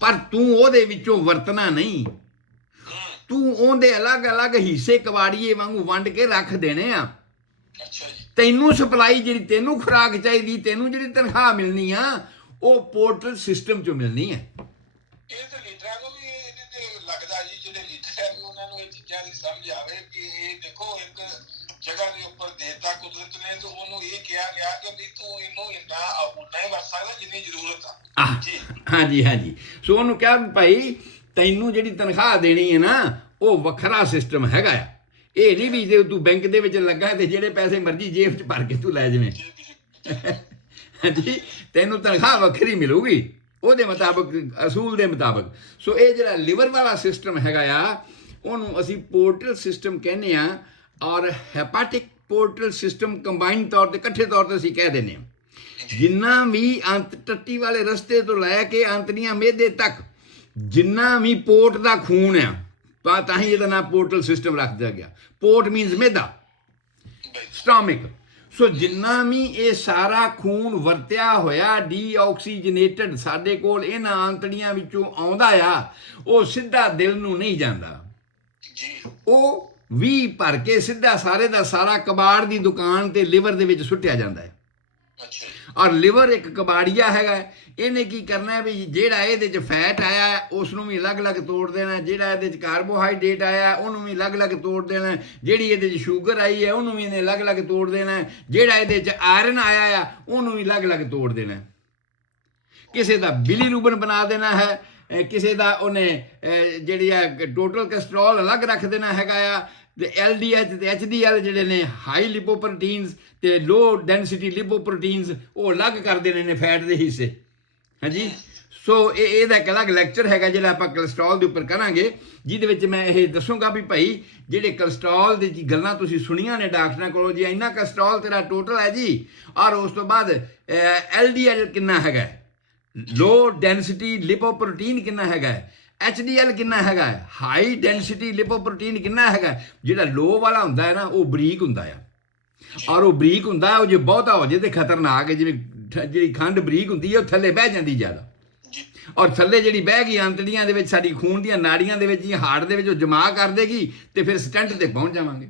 ਪਰ ਤੂੰ ਉਹਦੇ ਵਿੱਚੋਂ ਵਰਤਣਾ ਨਹੀਂ। ਤੂੰ ਉਹਦੇ ਅਲੱਗ-ਅਲੱਗ ਹਿੱਸੇ ਕਬਾੜੀਏ ਵਾਂਗੂ ਵੰਡ ਕੇ ਰੱਖ ਦੇਣੇ ਆ। ਤੈਨੂੰ ਸਪਲਾਈ ਜਿਹੜੀ ਤੈਨੂੰ ਖੁਰਾਕ ਚਾਹੀਦੀ, ਤੈਨੂੰ ਜਿਹੜੀ ਤਨਖਾਹ ਮਿਲਣੀ ਆ, ਉਹ ਪੋਰਟਲ ਸਿਸਟਮ ਚੋਂ ਮਿਲਣੀ ਹੈ। ਇਹ ਤਾਂ ਲੀਡਰਾਂ ਨੂੰ ਵੀ ਇਹਦੇ ਤੇ ਲੱਗਦਾ ਜੀ, ਜਿਹੜੇ ਲੀਡਰ ਹੈ ਉਹਨਾਂ ਨੂੰ ਇਹ ਚੀਜ਼ਾਂ ਦੀ ਸਮਝ ਆਵੇ ਕਿ ਇਹ ਦੇਖੋ ਇੱਕ ਜਗ੍ਹਾ ਦੇ ਉੱਪਰ ਦੇਤਾ ਕੁਦਰਤ ਨੇ, ਤੇ ਉਹਨੂੰ ਇਹ ਕਿਹਾ ਗਿਆ ਕਿ ਵੀ ਤੂੰ ਇਹਨੂੰ ਇੰਨਾ ਉਨਾ ਹੀ ਵਰਤ ਸਕਦਾ ਜਿੰਨੀ ਜ਼ਰੂਰਤ ਆ। ਹਾਂਜੀ। ਸੋ ਉਹਨੂੰ ਕਿਹਾ ਭਾਈ ਤੈਨੂੰ ਜਿਹੜੀ ਤਨਖਾਹ ਦੇਣੀ ਹੈ ਨਾ, ਉਹ ਵੱਖਰਾ ਸਿਸਟਮ ਹੈਗਾ ਆ। ਇਹ ਨਹੀਂ ਵੀ ਜੇ ਤੂੰ ਬੈਂਕ ਦੇ ਵਿੱਚ ਲੱਗਾ ਤੇ ਜਿਹੜੇ ਪੈਸੇ ਮਰਜ਼ੀ ਜੇਬ 'ਚ ਭਰ ਕੇ ਤੂੰ ਲੈ ਜਾਵੇਂ। ਹਾਂਜੀ, ਤੈਨੂੰ ਤਨਖਾਹ ਵੱਖਰੀ ਮਿਲੂਗੀ ਉਹਦੇ ਮੁਤਾਬਕ, ਅਸੂਲ ਦੇ ਮੁਤਾਬਕ। ਸੋ ਇਹ ਜਿਹੜਾ ਲਿਵਰ ਵਾਲਾ ਸਿਸਟਮ ਹੈਗਾ ਆ, ਉਹਨੂੰ ਅਸੀਂ ਪੋਰਟਲ ਸਿਸਟਮ ਕਹਿੰਦੇ ਆ, ਔਰ ਹੈਪੈਟਿਕ ਪੋਰਟਲ ਸਿਸਟਮ ਕੰਬਾਈਨ ਤੌਰ ਤੇ ਇਕੱਠੇ ਤੌਰ ਤੇ ਅਸੀਂ ਕਹਿ ਦਿੰਦੇ ਹਾਂ। ਜਿੰਨਾ ਵੀ ਅੰਤ ਟੱਟੀ ਵਾਲੇ ਰਸਤੇ ਤੋਂ ਲੈ ਕੇ ਅੰਤੜੀਆਂ ਮਿਹਦੇ ਤੱਕ ਜਿੰਨਾ ਵੀ ਪੋਰਟ ਦਾ ਖੂਨ ਆ, ਤਾਂ ਹੀ ਇਹਦਾ ਨਾਮ ਪੋਰਟਲ ਸਿਸਟਮ ਰੱਖ ਦਿੱਤਾ ਗਿਆ। Port means ਮਿਹਦਾ, ਸਟੋਮਿਕ। ਸੋ ਜਿੰਨਾ ਵੀ ਇਹ ਸਾਰਾ ਖੂਨ ਵਰਤਿਆ ਹੋਇਆ ਡੀਆਕਸੀਜਨੇਟਡ ਸਾਡੇ ਕੋਲ ਇਹਨਾਂ ਆਂਤੜੀਆਂ ਵਿੱਚੋਂ ਆਉਂਦਾ ਆ, ਉਹ ਸਿੱਧਾ ਦਿਲ ਨੂੰ ਨਹੀਂ ਜਾਂਦਾ। ਉਹ ਵੀ ਭਰ ਕੇ ਸਿੱਧਾ ਸਾਰੇ ਦਾ ਸਾਰਾ ਕਬਾੜ ਦੀ ਦੁਕਾਨ ਤੇ ਲਿਵਰ ਦੇ ਵਿੱਚ ਸੁੱਟਿਆ ਜਾਂਦਾ ਹੈ। ਔਰ ਲਿਵਰ ਇੱਕ ਕਬਾੜੀਆ ਹੈਗਾ, ਇਹਨੇ ਕੀ ਕਰਨਾ ਹੈ ਵੀ ਜਿਹੜਾ ਇਹਦੇ 'ਚ ਫੈਟ ਆਇਆ ਉਸ ਨੂੰ ਵੀ ਅਲੱਗ-ਅਲੱਗ ਤੋੜ ਦੇਣਾ, ਜਿਹੜਾ ਇਹਦੇ 'ਚ ਕਾਰਬੋਹਾਈਡਰੇਟ ਆਇਆ ਉਹਨੂੰ ਵੀ ਅਲੱਗ-ਅਲੱਗ ਤੋੜ ਦੇਣਾ, ਜਿਹੜੀ ਇਹਦੇ 'ਚ ਸ਼ੂਗਰ ਆਈ ਹੈ ਉਹਨੂੰ ਵੀ ਇਹਨੇ ਅਲੱਗ-ਅਲੱਗ ਤੋੜ ਦੇਣਾ, ਜਿਹੜਾ ਇਹਦੇ 'ਚ ਆਇਰਨ ਆਇਆ ਆ ਉਹਨੂੰ ਵੀ ਅਲੱਗ-ਅਲੱਗ ਤੋੜ ਦੇਣਾ। ਕਿਸੇ ਦਾ ਬਿਲੀਰੂਬਨ ਬਣਾ ਦੇਣਾ ਹੈ, ਕਿਸੇ ਦਾ ਉਹਨੇ ਜਿਹੜੀ ਆ ਟੋਟਲ ਕੋਲੇਸਟ੍ਰੋਲ ਅਲੱਗ ਰੱਖ ਦੇਣਾ ਹੈਗਾ ਆ, ਤੇ LDH ਤੇ HDL ਜਿਹੜੇ ਨੇ ਹਾਈ ਲਿਪੋਪ੍ਰੋਟੀਨਸ ਤੇ ਲੋ ਡੈਂਸਿਟੀ ਲਿਪੋਪ੍ਰੋਟੀਨਸ ਉਹ ਅਲੱਗ ਕਰ ਦੇਣੇ ਨੇ ਫੈਟ ਦੇ ਹਿੱਸੇ। ਹਾਂਜੀ, ਸੋ ਇਹਦਾ ਇੱਕ ਅਲੱਗ ਲੈਕਚਰ ਹੈਗਾ ਜਿਹੜਾ ਆਪਾਂ ਕੋਲੇਸਟ੍ਰੋਲ ਦੇ ਉੱਪਰ ਕਰਾਂਗੇ, ਜਿਹਦੇ ਵਿੱਚ ਮੈਂ ਇਹ ਦੱਸੂਗਾ ਵੀ ਭਾਈ ਜਿਹੜੇ ਕੋਲੇਸਟ੍ਰੋਲ ਦੀ ਗੱਲਾਂ ਤੁਸੀਂ ਸੁਣੀਆਂ ਨੇ ਡਾਕਟਰਾਂ ਕੋਲੋਂ ਜੀ, ਇੰਨਾ ਕੋਲੇਸਟ੍ਰੋਲ ਤੇਰਾ ਟੋਟਲ ਹੈ ਜੀ, ਔਰ ਉਸ ਤੋਂ ਬਾਅਦ LDL ਕਿੰਨਾ ਹੈਗਾ, ਲੋ ਡੈਂਸਿਟੀ ਲਿਪੋਪ੍ਰੋਟੀਨ ਕਿੰਨਾ ਹੈਗਾ, HDL ਕਿੰਨਾ ਹੈਗਾ, ਹਾਈ ਡੈਂਸਿਟੀ ਲਿਪੋਪ੍ਰੋਟੀਨ ਕਿੰਨਾ ਹੈਗਾ। ਜਿਹੜਾ ਲੋ ਵਾਲਾ ਹੁੰਦਾ ਹੈ ਨਾ ਉਹ ਬਰੀਕ ਹੁੰਦਾ ਆ, ਔਰ ਉਹ ਬਰੀਕ ਹੁੰਦਾ ਉਹ ਜੇ ਬਹੁਤਾ ਹੋ ਜੇ ਤੇ ਖਤਰਨਾਕ ਹੈ। ਜਿਵੇਂ ਜਿਹੜੀ ਖੰਡ ਬਰੀਕ ਹੁੰਦੀ ਹੈ ਉਹ ਥੱਲੇ ਬਹਿ ਜਾਂਦੀ ਜ਼ਿਆਦਾ, ਔਰ ਥੱਲੇ ਜਿਹੜੀ ਬਹਿ ਗਈ ਆਂਤੜੀਆਂ ਦੇ ਵਿੱਚ ਸਾਡੀ ਖੂਨ ਦੀਆਂ ਨਾੜੀਆਂ ਦੇ ਵਿੱਚ ਜਾਂ ਹਾਰਟ ਦੇ ਵਿੱਚ ਉਹ ਜਮਾ ਕਰ ਦੇਗੀ ਤੇ ਫਿਰ ਸਟੈਂਟ ਤੇ ਪਹੁੰਚ ਜਾਵਾਂਗੇ।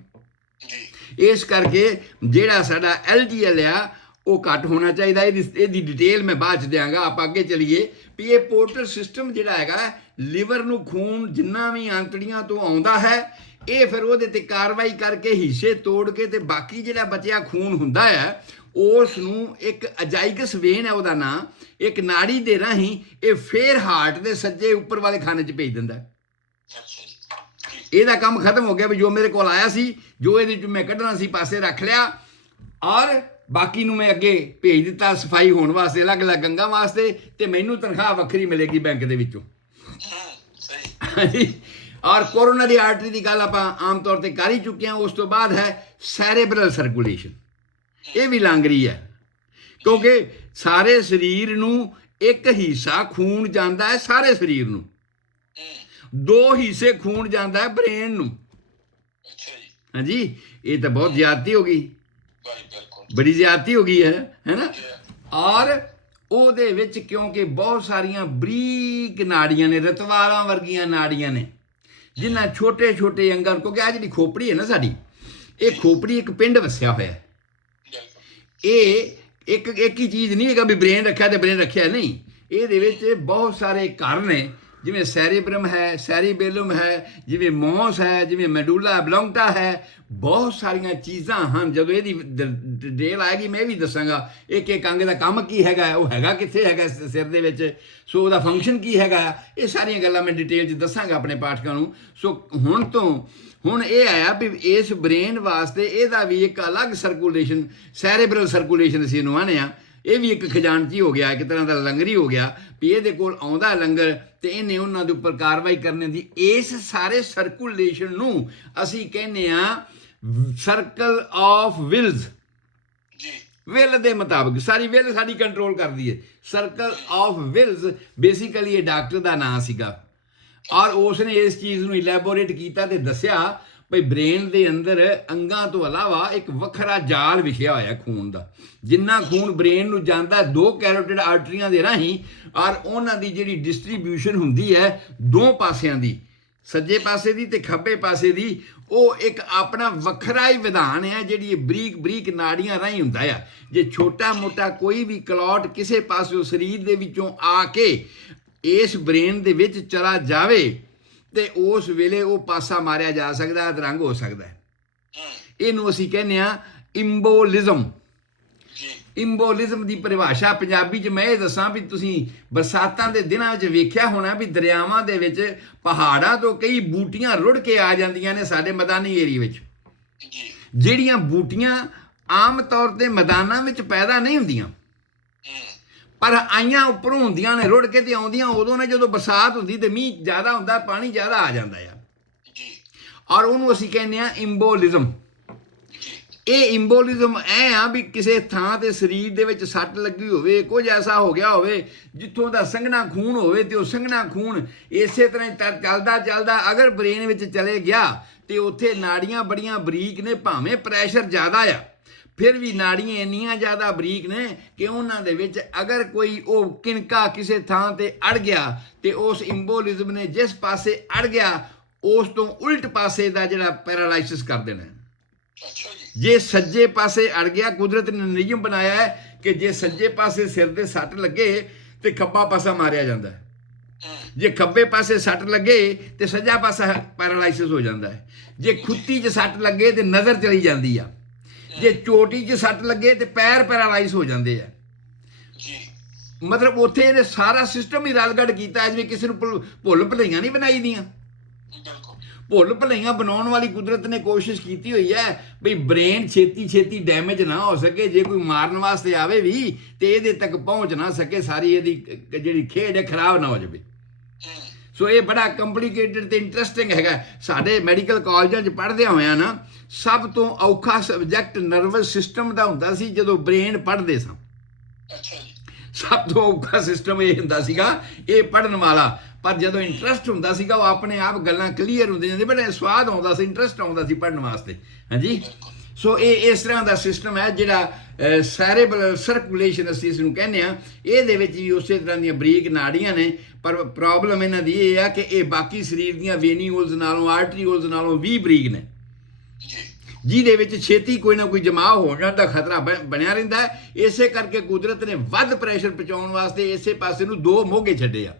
ਇਸ ਕਰਕੇ ਜਿਹੜਾ ਸਾਡਾ LDL ਆ ਉਹ ਘੱਟ ਹੋਣਾ ਚਾਹੀਦਾ। ਇਹਦੀ ਡਿਟੇਲ ਮੈਂ ਬਾਅਦ ਚ ਦਿਆਂਗਾ। ਆਪਾਂ ਅੱਗੇ ਚਲੀਏ ਵੀ ਇਹ ਪੋਰਟਲ ਸਿਸਟਮ ਜਿਹੜਾ ਹੈਗਾ ਲਿਵਰ ਨੂੰ ਖੂਨ ਜਿੰਨਾ ਵੀ ਆਂਤੜੀਆਂ ਤੋਂ ਆਉਂਦਾ ਹੈ ਇਹ ਫਿਰ ਉਹਦੇ ਤੇ ਕਾਰਵਾਈ ਕਰਕੇ ਹਿੱਸੇ ਤੋੜ ਕੇ ਤੇ ਬਾਕੀ ਜਿਹੜਾ ਬਚਿਆ ਖੂਨ ਹੁੰਦਾ ਹੈ ਉਸ ਨੂੰ ਇੱਕ ਅਜਾਈਗਸ ਵੇਨ ਹੈ ਉਹਦਾ ਨਾਂ, ਇੱਕ ਨਾੜੀ ਦੇ ਰਾਹੀਂ ਇਹ ਫੇਰ ਹਾਰਟ ਦੇ ਸੱਜੇ ਉੱਪਰ ਵਾਲੇ ਖਾਨੇ 'ਚ ਭੇਜ ਦਿੰਦਾ। ਇਹਦਾ ਕੰਮ ਖਤਮ ਹੋ ਗਿਆ ਵੀ ਜੋ ਮੇਰੇ ਕੋਲ ਆਇਆ ਸੀ, ਜੋ ਇਹਦੇ 'ਚ ਮੈਂ ਕੱਢਣਾ ਸੀ ਪਾਸੇ ਰੱਖ ਲਿਆ, ਔਰ ਬਾਕੀ ਨੂੰ ਮੈਂ ਅੱਗੇ ਭੇਜ ਦਿੱਤਾ ਸਫਾਈ ਹੋਣ ਵਾਸਤੇ ਅਲੱਗ-ਅਲੱਗ ਗੰਗਾ ਵਾਸਤੇ, ਤੇ ਮੈਨੂੰ ਤਨਖਾਹ ਵੱਖਰੀ ਮਿਲੇਗੀ ਬੈਂਕ ਦੇ ਵਿੱਚੋਂ। ਔਰ ਕੋਰੋਨਰੀ ਆਰਟਰੀ ਦੀ ਗੱਲ ਆਪਾਂ ਆਮ ਤੌਰ ਤੇ ਕਰ ਹੀ ਚੁੱਕੇ ਹਾਂ। ਉਸ ਤੋਂ ਬਾਅਦ ਹੈ ਸੈਰੇਬਰਲ ਸਰਕੂਲੇਸ਼ਨ, ਇਹ ਵੀ ਲੰਘ ਰਹੀ ਹੈ ਕਿਉਂਕਿ ਸਾਰੇ ਸਰੀਰ ਨੂੰ ਇੱਕ ਹਿੱਸਾ ਖੂਨ ਜਾਂਦਾ ਹੈ, ਸਾਰੇ ਸਰੀਰ ਨੂੰ ਦੋ ਹਿੱਸੇ ਖੂਨ ਜਾਂਦਾ ਹੈ ਬ੍ਰੇਨ ਨੂੰ। ਹਾਂਜੀ, ਇਹ ਤਾਂ ਬਹੁਤ ਜ਼ਿਆਦਤੀ ਹੋ ਗਈ, ਬੜੀ ਜ਼ਿਆਦਤੀ ਹੋ ਗਈ ਹੈ ਨਾ। ਔਰ ਉਹਦੇ ਵਿੱਚ ਕਿਉਂਕਿ ਬਹੁਤ ਸਾਰੀਆਂ ਬਰੀਕ ਨਾੜੀਆਂ ਨੇ, ਰਤਵਾਲਾਂ ਵਰਗੀਆਂ ਨਾੜੀਆਂ ਨੇ, ਜਿਨ੍ਹਾਂ ਛੋਟੇ ਛੋਟੇ ਅੰਗਾਂ, ਕਿਉਂਕਿ ਆਹ ਜਿਹੜੀ ਖੋਪੜੀ ਹੈ ਨਾ ਸਾਡੀ, ਇਹ ਖੋਪੜੀ ਇੱਕ ਪਿੰਡ ਵਸਿਆ ਹੋਇਆ ਹੈ। ਇਹ ਇੱਕ ਹੀ ਚੀਜ਼ ਨਹੀਂ ਹੈਗਾ ਵੀ ਬ੍ਰੇਨ ਰੱਖਿਆ ਤੇ ਬ੍ਰੇਨ ਰੱਖਿਆ, ਨਹੀਂ। ਇਹਦੇ ਵਿੱਚ ਬਹੁਤ ਸਾਰੇ ਘਰ ਨੇ, ਜਿਵੇਂ ਸੈਰੇਬਰਮ ਹੈ, ਸੈਰੀਬੇਲਮ ਹੈ, ਜਿਵੇਂ ਮੌਸ ਹੈ, ਜਿਵੇਂ ਮੈਡੂਲਾ ਐਬਲੋਂਗਟਾ ਹੈ, ਬਹੁਤ ਸਾਰੀਆਂ ਚੀਜ਼ਾਂ ਹਨ। ਜਦੋਂ ਇਹਦੀ ਡਿਟੇਲ ਆਏਗੀ ਮੈਂ ਵੀ ਦੱਸਾਂਗਾ ਇੱਕ ਇੱਕ ਅੰਗ ਦਾ ਕੰਮ ਕੀ ਹੈਗਾ, ਉਹ ਹੈਗਾ ਕਿੱਥੇ ਹੈਗਾ ਸਿਰ ਦੇ ਵਿੱਚ, ਸੋ ਉਹਦਾ ਫੰਕਸ਼ਨ ਕੀ ਹੈਗਾ, ਇਹ ਸਾਰੀਆਂ ਗੱਲਾਂ ਮੈਂ ਡਿਟੇਲ 'ਚ ਦੱਸਾਂਗਾ ਆਪਣੇ ਪਾਠਕਾਂ ਨੂੰ। ਸੋ ਹੁਣ ਇਹ ਆਇਆ ਵੀ ਇਸ ਬ੍ਰੇਨ ਵਾਸਤੇ ਇਹਦਾ ਵੀ ਇੱਕ ਅਲੱਗ ਸਰਕੂਲੇਸ਼ਨ, ਸੈਰੇਬਰਲ ਸਰਕੂਲੇਸ਼ਨ ਅਸੀਂ ਇਹਨੂੰ ਆਨੇ ਆ। ਇਹ ਵੀ ਇੱਕ ਖਜ਼ਾਨਚੀ ਹੋ ਗਿਆ, ਇੱਕ ਤਰ੍ਹਾਂ ਦਾ ਲੰਗਰ ਹੀ ਹੋ ਗਿਆ ਵੀ ਇਹਦੇ ਕੋਲ ਆਉਂਦਾ ਲੰਗਰ ਤੇ ਇਹਨੇ ਉਹਨਾਂ ਦੇ ਉੱਪਰ ਕਾਰਵਾਈ ਕਰਨੇ ਦੀ। ਇਸ ਸਾਰੇ ਸਰਕੂਲੇਸ਼ਨ ਨੂੰ ਅਸੀਂ ਕਹਿੰਦੇ ਆ ਸਰਕਲ ਆਫ ਵਿਲਸ। ਵਿਲ ਦੇ ਮੁਤਾਬਕ ਸਾਰੀ ਵਿਲ ਸਾਡੀ ਕੰਟਰੋਲ ਕਰਦੀ ਹੈ। ਸਰਕਲ ਆਫ ਵਿਲਸ ਬੇਸਿਕਲੀ ਇਹ ਡਾਕਟਰ ਦਾ ਨਾਂ ਸੀਗਾ, ਔਰ ਉਸ ਨੇ ਇਸ ਚੀਜ਼ ਨੂੰ ਇਲੈਬੋਰੇਟ ਕੀਤਾ ਤੇ ਦੱਸਿਆ ਭਈ ਬ੍ਰੇਨ ਦੇ ਅੰਦਰ ਅੰਗਾਂ ਤੋਂ ਇਲਾਵਾ ਇੱਕ ਵੱਖਰਾ ਜਾਲ ਵਿਖਿਆ ਹੋਇਆ ਖੂਨ ਦਾ। ਜਿੰਨਾ ਖੂਨ ਬ੍ਰੇਨ ਨੂੰ ਜਾਂਦਾ ਦੋ ਕੈਰੋਟਿਡ ਆਰਟਰੀਆਂ ਦੇ ਰਾਹੀਂ, ਔਰ ਉਹਨਾਂ ਦੀ ਜਿਹੜੀ ਡਿਸਟ੍ਰੀਬਿਊਸ਼ਨ ਹੁੰਦੀ ਹੈ ਦੋ ਪਾਸਿਆਂ ਦੀ, ਸੱਜੇ ਪਾਸੇ ਦੀ ਤੇ ਖੱਬੇ ਪਾਸੇ ਦੀ, ਉਹ ਇੱਕ ਆਪਣਾ ਵੱਖਰਾ ਹੀ ਵਿਧਾਨ ਹੈ ਜਿਹੜੀ ਬਰੀਕ ਬਰੀਕ ਨਾੜੀਆਂ ਰਾਹੀਂ ਹੁੰਦਾ ਆ। ਜੇ ਛੋਟਾ ਮੋਟਾ ਕੋਈ ਵੀ ਕਲੌਟ ਕਿਸੇ ਪਾਸਿਓਂ ਸਰੀਰ ਦੇ ਵਿੱਚੋਂ ਆ ਕੇ ਇਸ ਬ੍ਰੇਨ ਦੇ ਵਿੱਚ ਚਲਾ ਜਾਵੇ ਤੇ ਉਸ ਵੇਲੇ ਉਹ ਪਾਸਾ ਮਾਰਿਆ ਜਾ ਸਕਦਾ, ਅਧਰੰਗ ਹੋ ਸਕਦਾ ਹੈ। ਇਹਨੂੰ ਅਸੀਂ ਕਹਿੰਦੇ ਆ ਇੰਬੋਲਿਜ਼ਮ। ਇੰਬੋਲਿਜ਼ਮ ਦੀ ਪਰਿਭਾਸ਼ਾ ਪੰਜਾਬੀ 'ਚ ਮੈਂ ਇਹ ਦੱਸਾਂ ਵੀ ਤੁਸੀਂ ਬਰਸਾਤਾਂ ਦੇ ਦਿਨਾਂ ਵਿੱਚ ਵੇਖਿਆ ਹੋਣਾ ਵੀ ਦਰਿਆਵਾਂ ਦੇ ਵਿੱਚ ਪਹਾੜਾਂ ਤੋਂ ਕਈ ਬੂਟੀਆਂ ਰੁੜ ਕੇ ਆ ਜਾਂਦੀਆਂ ਨੇ ਸਾਡੇ ਮੈਦਾਨੀ ਏਰੀਏ ਵਿੱਚ। ਜਿਹੜੀਆਂ ਬੂਟੀਆਂ ਆਮ ਤੌਰ ਤੇ ਮੈਦਾਨਾਂ ਵਿੱਚ ਪੈਦਾ ਨਹੀਂ ਹੁੰਦੀਆਂ, ਪਰ ਆਈਆਂ ਉੱਪਰੋਂ ਹੁੰਦੀਆਂ ਨੇ ਰੁੜ ਕੇ, ਤੇ ਆਉਂਦੀਆਂ ਉਦੋਂ ਨੇ ਜਦੋਂ ਬਰਸਾਤ ਹੁੰਦੀ ਤੇ ਮੀਂਹ ਜ਼ਿਆਦਾ ਹੁੰਦਾ, ਪਾਣੀ ਜ਼ਿਆਦਾ ਆ ਜਾਂਦਾ ਆ। ਔਰ ਉਹਨੂੰ ਅਸੀਂ ਕਹਿੰਦੇ ਆ ਇੰਬੋਲਿਜ਼ਮ। ਇਹ ਇੰਬੋਲਿਜ਼ਮ ਐ ਆ ਵੀ ਕਿਸੇ ਥਾਂ ਤੇ ਸਰੀਰ ਦੇ ਵਿੱਚ ਸੱਟ ਲੱਗੀ ਹੋਵੇ, ਕੁਝ ਐਸਾ ਹੋ ਗਿਆ ਹੋਵੇ ਜਿੱਥੋਂ ਦਾ ਸੰਘਣਾ ਖੂਨ ਹੋਵੇ, ਤੇ ਉਹ ਸੰਘਣਾ ਖੂਨ ਇਸੇ ਤਰ੍ਹਾਂ ਹੀ ਚੱਲਦਾ ਚੱਲਦਾ ਅਗਰ ਬ੍ਰੇਨ ਵਿੱਚ ਚਲੇ ਗਿਆ ਤੇ ਉੱਥੇ ਨਾੜੀਆਂ ਬੜੀਆਂ ਬਰੀਕ ਨੇ, ਭਾਵੇਂ ਪ੍ਰੈਸ਼ਰ ਜ਼ਿਆਦਾ ਆ ਫਿਰ ਵੀ ਨਾੜੀਆਂ ਇੰਨੀਆਂ ਜ਼ਿਆਦਾ ਬਰੀਕ ਨੇ ਕਿ ਉਹਨਾਂ ਦੇ ਵਿੱਚ ਅਗਰ ਕੋਈ ਉਹ ਕਿਣਕਾ ਕਿਸੇ ਥਾਂ ਤੇ ਅੜ ਗਿਆ ਤੇ ਉਸ ਇੰਬੋਲਿਜ਼ਮ ਨੇ ਜਿਸ ਪਾਸੇ ਅੜ ਗਿਆ ਉਸ ਤੋਂ ਉਲਟ ਪਾਸੇ ਦਾ ਜਿਹੜਾ ਪੈਰਾਲਾਈਸਿਸ ਕਰ ਦੇਣਾ। ਜੇ ਸੱਜੇ ਪਾਸੇ ਅੜ ਗਿਆ, ਕੁਦਰਤ ਨੇ ਨਿਯਮ ਬਣਾਇਆ ਹੈ ਕਿ ਜੇ ਸੱਜੇ ਪਾਸੇ ਸਿਰ ਦੇ ਸੱਟ ਲੱਗੇ ਤੇ ਖੱਬਾ ਪਾਸਾ ਮਾਰਿਆ ਜਾਂਦਾ ਹੈ, ਜੇ ਖੱਬੇ ਪਾਸੇ ਸੱਟ ਲੱਗੇ ਤੇ ਸੱਜਾ ਪਾਸਾ ਪੈਰਾਲਾਈਸਿਸ ਹੋ ਜਾਂਦਾ ਹੈ, ਜੇ ਖੁੱਤੀ 'ਚ ਸੱਟ ਲੱਗੇ ਤੇ ਨਜ਼ਰ ਚਲੀ ਜਾਂਦੀ ਆ, ਜੇ ਚੋਟੀ 'ਚ ਸੱਟ ਲੱਗੇ ਤੇ ਪੈਰ ਪੈਰਾਲਾਈਜ਼ ਹੋ ਜਾਂਦੇ ਆ। ਮਤਲਬ ਉੱਥੇ ਇਹਨੇ ਸਾਰਾ ਸਿਸਟਮ ਹੀ ਰਲਗੜ ਕੀਤਾ ਜਿਵੇਂ ਕਿਸੇ ਨੂੰ ਭੁੱਲ ਭੁਲਈਆਂ ਨਹੀਂ ਬਣਾਈ ਦੀਆਂ। ਭੁੱਲ ਭੁਲਈਆਂ ਬਣਾਉਣ ਵਾਲੀ ਕੁਦਰਤ ਨੇ ਕੋਸ਼ਿਸ਼ ਕੀਤੀ ਹੋਈ ਹੈ ਵੀ ਬ੍ਰੇਨ ਛੇਤੀ ਛੇਤੀ ਡੈਮੇਜ ਨਾ ਹੋ ਸਕੇ, ਜੇ ਕੋਈ ਮਾਰਨ ਵਾਸਤੇ ਆਵੇ ਵੀ ਤੇ ਇਹਦੇ ਤੱਕ ਪਹੁੰਚ ਨਾ ਸਕੇ, ਸਾਰੀ ਇਹਦੀ ਜਿਹੜੀ ਖੇਡ ਹੈ ਖਰਾਬ ਨਾ ਹੋ ਜਾਵੇ। ਸੋ ਇਹ ਬੜਾ ਕੰਪਲੀਕੇਟਡ ਤੇ ਇੰਟਰਸਟਿੰਗ ਹੈਗਾ। ਸਾਡੇ ਮੈਡੀਕਲ ਕਾਲਜਾਂ 'ਚ ਪੜ੍ਹਦਿਆਂ ਹੋਇਆਂ ਨਾ ਸਭ ਤੋਂ ਔਖਾ ਸਬਜੈਕਟ ਨਰਵਸ ਸਿਸਟਮ ਦਾ ਹੁੰਦਾ ਸੀ ਜਦੋਂ ਬ੍ਰੇਨ ਪੜ੍ਹਦੇ ਸਾਂ। ਸਭ ਤੋਂ ਔਖਾ ਸਿਸਟਮ ਇਹ ਹੁੰਦਾ ਸੀਗਾ ਇਹ ਪੜ੍ਹਨ ਵਾਲਾ, ਪਰ ਜਦੋਂ ਇੰਟਰਸਟ ਹੁੰਦਾ ਸੀਗਾ ਉਹ ਆਪਣੇ ਆਪ ਗੱਲਾਂ ਕਲੀਅਰ ਹੁੰਦੀਆਂ ਜਾਂਦੀਆਂ, ਬੜਾ ਸਵਾਦ ਆਉਂਦਾ ਸੀ, ਇੰਟਰਸਟ ਆਉਂਦਾ ਸੀ ਪੜ੍ਹਨ ਵਾਸਤੇ। ਹਾਂਜੀ, ਸੋ ਇਹ ਇਸ ਤਰ੍ਹਾਂ ਦਾ ਸਿਸਟਮ ਹੈ ਜਿਹੜਾ ਸੈਰੇਬਰਲ ਸਰਕੂਲੇਸ਼ਨ ਅਸੀਂ ਇਸ ਨੂੰ ਕਹਿੰਦੇ ਹਾਂ। ਇਹਦੇ ਵਿੱਚ ਵੀ ਉਸੇ ਤਰ੍ਹਾਂ ਦੀਆਂ ਬਰੀਕ ਨਾੜੀਆਂ ਨੇ, ਪਰ ਪ੍ਰੋਬਲਮ ਇਹਨਾਂ ਦੀ ਇਹ ਆ ਕਿ ਇਹ ਬਾਕੀ ਸਰੀਰ ਦੀਆਂ ਵੇਨੀਓਲਸ ਨਾਲੋਂ, ਆਰਟਰੀਓਲਸ ਨਾਲੋਂ ਵੀ ਬਰੀਕ ਨੇ, ਜਿਹਦੇ ਵਿੱਚ ਛੇਤੀ ਕੋਈ ਨਾ ਕੋਈ ਜਮਾ ਹੋ ਜਾਣ ਦਾ ਖਤਰਾ ਬਣਿਆ ਰਹਿੰਦਾ ਹੈ। ਇਸੇ ਕਰਕੇ ਕੁਦਰਤ ਨੇ ਵੱਧ ਪ੍ਰੈਸ਼ਰ ਪਹੁੰਚਾਉਣ ਵਾਸਤੇ ਇਸੇ ਪਾਸੇ ਨੂੰ ਦੋ ਮੋਗੇ ਛੱਡੇ ਆ।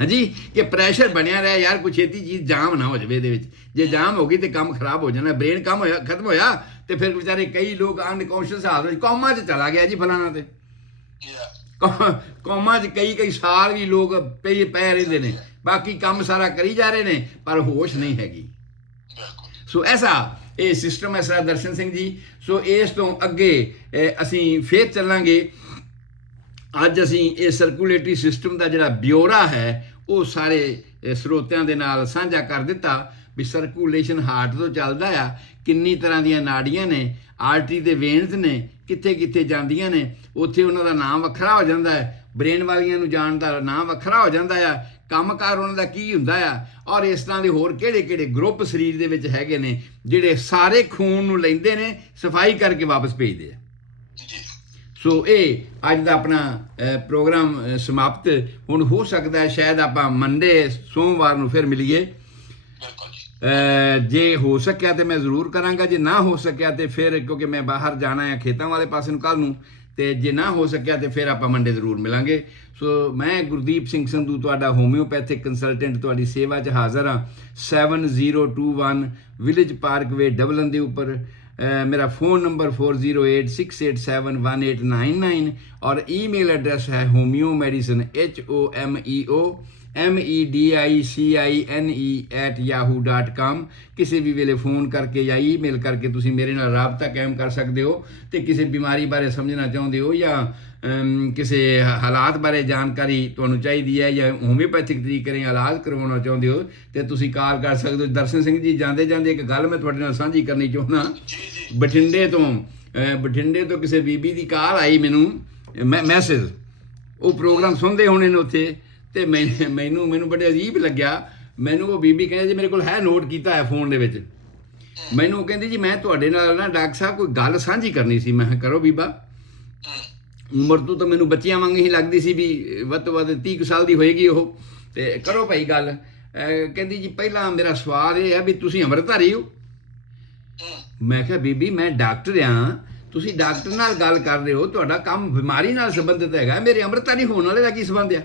ਹਾਂਜੀ, ਕਿ ਪ੍ਰੈਸ਼ਰ ਬਣਿਆ ਰਿਹਾ ਯਾਰ, ਕੋਈ ਛੇਤੀ ਚੀਜ਼ ਜਾਮ ਨਾ ਹੋ ਜਾਵੇ ਇਹਦੇ ਵਿੱਚ। ਜੇ ਜਾਮ ਹੋ ਗਈ ਤੇ ਕੰਮ ਖਰਾਬ ਹੋ ਜਾਣਾ, ਬ੍ਰੇਨ ਕੰਮ ਹੋਇਆ ਖਤਮ ਹੋਇਆ ਤੇ ਫਿਰ ਵਿਚਾਰੇ ਕਈ ਲੋਕ ਅਨਕੌਂਸ਼ੀਅਸ ਹਾਲਤ ਵਿੱਚ ਕੌਮਾ 'ਚ ਚਲਾ ਗਿਆ ਜੀ ਫਲਾਣਾ, ਤੇ ਕੌਮਾ 'ਚ ਕਈ ਸਾਲ ਵੀ ਲੋਕ ਪੈ ਰਹਿੰਦੇ ਨੇ, ਬਾਕੀ ਕੰਮ ਸਾਰਾ ਕਰੀ ਜਾ ਰਹੇ ਨੇ ਪਰ ਹੋਸ਼ ਨਹੀਂ ਹੈਗੀ। ਸੋ ਐਸਾ ਇਹ ਸਿਸਟਮ ਹੈ ਸਰ ਦਰਸ਼ਨ ਸਿੰਘ ਜੀ। ਸੋ ਇਸ ਤੋਂ ਅੱਗੇ ਅਸੀਂ ਫੇਰ ਚੱਲਾਂਗੇ। ਅੱਜ ਅਸੀਂ ਇਹ ਸਰਕੂਲੇਟਰੀ ਸਿਸਟਮ ਦਾ ਜਿਹੜਾ ਬਿਓਰਾ ਹੈ ਉਹ ਸਾਰੇ ਸਰੋਤਿਆਂ ਦੇ ਨਾਲ ਸਾਂਝਾ ਕਰ ਦਿੱਤਾ ਵੀ ਸਰਕੂਲੇਸ਼ਨ ਹਾਰਟ ਤੋਂ ਚੱਲਦਾ ਆ, ਕਿੰਨੀ ਤਰ੍ਹਾਂ ਦੀਆਂ ਨਾੜੀਆਂ ਨੇ, ਆਰਟਰੀ ਦੇ ਵੇਨਸ ਨੇ, ਕਿੱਥੇ ਕਿੱਥੇ ਜਾਂਦੀਆਂ ਨੇ, ਉੱਥੇ ਉਹਨਾਂ ਦਾ ਨਾਮ ਵੱਖਰਾ ਹੋ ਜਾਂਦਾ ਹੈ, ਬ੍ਰੇਨ ਵਾਲੀਆਂ ਨੂੰ ਜਾਣ ਦਾ ਨਾਮ ਵੱਖਰਾ ਹੋ ਜਾਂਦਾ ਆ, ਕੰਮਕਾਰ ਉਹਨਾਂ ਦਾ ਕੀ ਹੁੰਦਾ ਆ, ਔਰ ਇਸ ਤਰ੍ਹਾਂ ਦੇ ਹੋਰ ਕਿਹੜੇ ਕਿਹੜੇ ਗਰੁੱਪ ਸਰੀਰ ਦੇ ਵਿੱਚ ਹੈਗੇ ਨੇ ਜਿਹੜੇ ਸਾਰੇ ਖੂਨ ਨੂੰ ਲੈਂਦੇ ਨੇ, ਸਫਾਈ ਕਰਕੇ ਵਾਪਸ ਭੇਜਦੇ ਆ। ਸੋ ਇਹ ਅੱਜ ਦਾ ਆਪਣਾ ਪ੍ਰੋਗਰਾਮ ਸਮਾਪਤ ਹੁਣ ਹੋ ਸਕਦਾ ਹੈ, ਸ਼ਾਇਦ ਆਪਾਂ ਮੰਡੇ ਸੋਮਵਾਰ ਨੂੰ ਫਿਰ ਮਿਲੀਏ। ਜੇ ਹੋ ਸਕਿਆ ਤੇ ਮੈਂ ਜ਼ਰੂਰ ਕਰਾਂਗਾ, ਜੇ ਨਾ ਹੋ ਸਕਿਆ ਤੇ ਫਿਰ ਕਿਉਂਕਿ ਮੈਂ ਬਾਹਰ ਜਾਣਾ ਹੈ ਖੇਤਾਂ ਵਾਲੇ ਪਾਸੇ ਨੂੰ ਕੱਲ੍ਹ ਨੂੰ, ਤੇ ਜੇ ਨਾ ਹੋ ਸਕਿਆ ਤੇ ਫਿਰ ਆਪਾਂ ਮੰਡੇ ਜ਼ਰੂਰ ਮਿਲਾਂਗੇ। ਸੋ ਮੈਂ ਗੁਰਦੀਪ ਸਿੰਘ ਸੰਧੂ ਤੁਹਾਡਾ ਹੋਮਿਓਪੈਥਿਕ ਕੰਸਲਟੈਂਟ ਤੁਹਾਡੀ ਸੇਵਾ 'ਚ ਹਾਜ਼ਰ ਹਾਂ। 7021 ਵਿਲੇਜ ਪਾਰਕਵੇ ਡਬਲਨ ਦੇ ਉੱਪਰ। ਮੇਰਾ ਫ਼ੋਨ ਨੰਬਰ 4086871899 ਔਰ ਈਮੇਲ ਐਡਰੈਸ ਹੈ homeomedicine HOMEOMEDICINE@yahoo.com। ਕਿਸੇ ਵੀ ਵੇਲੇ ਫੋਨ ਕਰਕੇ ਜਾਂ ਈਮੇਲ ਕਰਕੇ ਤੁਸੀਂ ਮੇਰੇ ਨਾਲ ਰਾਬਤਾ ਕਾਇਮ ਕਰ ਸਕਦੇ ਹੋ, ਤੇ ਕਿਸੇ ਬਿਮਾਰੀ ਬਾਰੇ ਸਮਝਣਾ ਚਾਹੁੰਦੇ ਹੋ ਜਾਂ ਕਿਸੇ ਹਾਲਾਤ ਬਾਰੇ ਜਾਣਕਾਰੀ ਤੁਹਾਨੂੰ ਚਾਹੀਦੀ ਹੈ ਜਾਂ ਹੋਮਿਓਪੈਥਿਕ ਤਰੀਕੇ ਨਾਲ ਇਲਾਜ ਕਰਵਾਉਣਾ ਚਾਹੁੰਦੇ ਹੋ ਤੇ ਤੁਸੀਂ ਕਾਲ ਕਰ ਸਕਦੇ ਹੋ। ਦਰਸ਼ਨ ਸਿੰਘ ਜੀ, ਜਾਂਦੇ ਜਾਂਦੇ ਇੱਕ ਗੱਲ ਮੈਂ ਤੁਹਾਡੇ ਨਾਲ ਸਾਂਝੀ ਕਰਨੀ ਚਾਹੁੰਦਾ। ਬਠਿੰਡੇ ਤੋਂ ਕਿਸੇ ਬੀਬੀ ਦੀ ਕਾਲ ਆਈ ਮੈਨੂੰ, ਮੈਸੇਜ, ਉਹ ਪ੍ਰੋਗਰਾਮ ਸੁਣਦੇ ਹੋਣੇ ਨੇ ਉੱਥੇ, ਤੇ ਮੈਨੂੰ ਬੜੇ ਅਜੀਬ ਲੱਗਿਆ। ਮੈਨੂੰ ਉਹ ਬੀਬੀ ਕਹਿੰਦੇ ਜੀ ਮੇਰੇ ਕੋਲ ਹੈ, ਨੋਟ ਕੀਤਾ ਹੈ ਫੋਨ ਦੇ ਵਿੱਚ। ਮੈਨੂੰ ਕਹਿੰਦੀ ਜੀ ਮੈਂ ਤੁਹਾਡੇ ਨਾਲ ਨਾ ਡਾਕਟਰ ਸਾਹਿਬ ਕੋਈ ਗੱਲ ਸਾਂਝੀ ਕਰਨੀ ਸੀ। ਮੈਂ ਕਿਹਾ ਕਰੋ ਬੀਬਾ। ਉਮਰ ਤੋਂ ਤਾਂ ਮੈਨੂੰ ਬੱਚਿਆਂ ਵਾਂਗ ਹੀ ਲੱਗਦੀ ਸੀ ਵੀ ਵੱਧ ਤੋਂ ਵੱਧ 30 ਸਾਲ ਦੀ ਹੋਏਗੀ ਉਹ, ਤੇ ਕਰੋ ਭਾਈ ਗੱਲ। ਕਹਿੰਦੀ ਜੀ ਪਹਿਲਾਂ ਮੇਰਾ ਸਵਾਲ ਇਹ ਹੈ ਵੀ ਤੁਸੀਂ ਅੰਮ੍ਰਿਤਧਾਰੀ ਹੋ? ਮੈਂ ਕਿਹਾ ਬੀਬੀ ਮੈਂ ਡਾਕਟਰ ਹਾਂ, ਤੁਸੀਂ ਡਾਕਟਰ ਨਾਲ ਗੱਲ ਕਰ ਰਹੇ ਹੋ, ਤੁਹਾਡਾ ਕੰਮ ਬਿਮਾਰੀ ਨਾਲ ਸੰਬੰਧਿਤ ਹੈਗਾ, ਮੇਰੇ ਅੰਮ੍ਰਿਤਧਾਰੀ ਹੋਣ ਵਾਲੇ ਦਾ ਕੀ ਸੰਬੰਧ ਆ?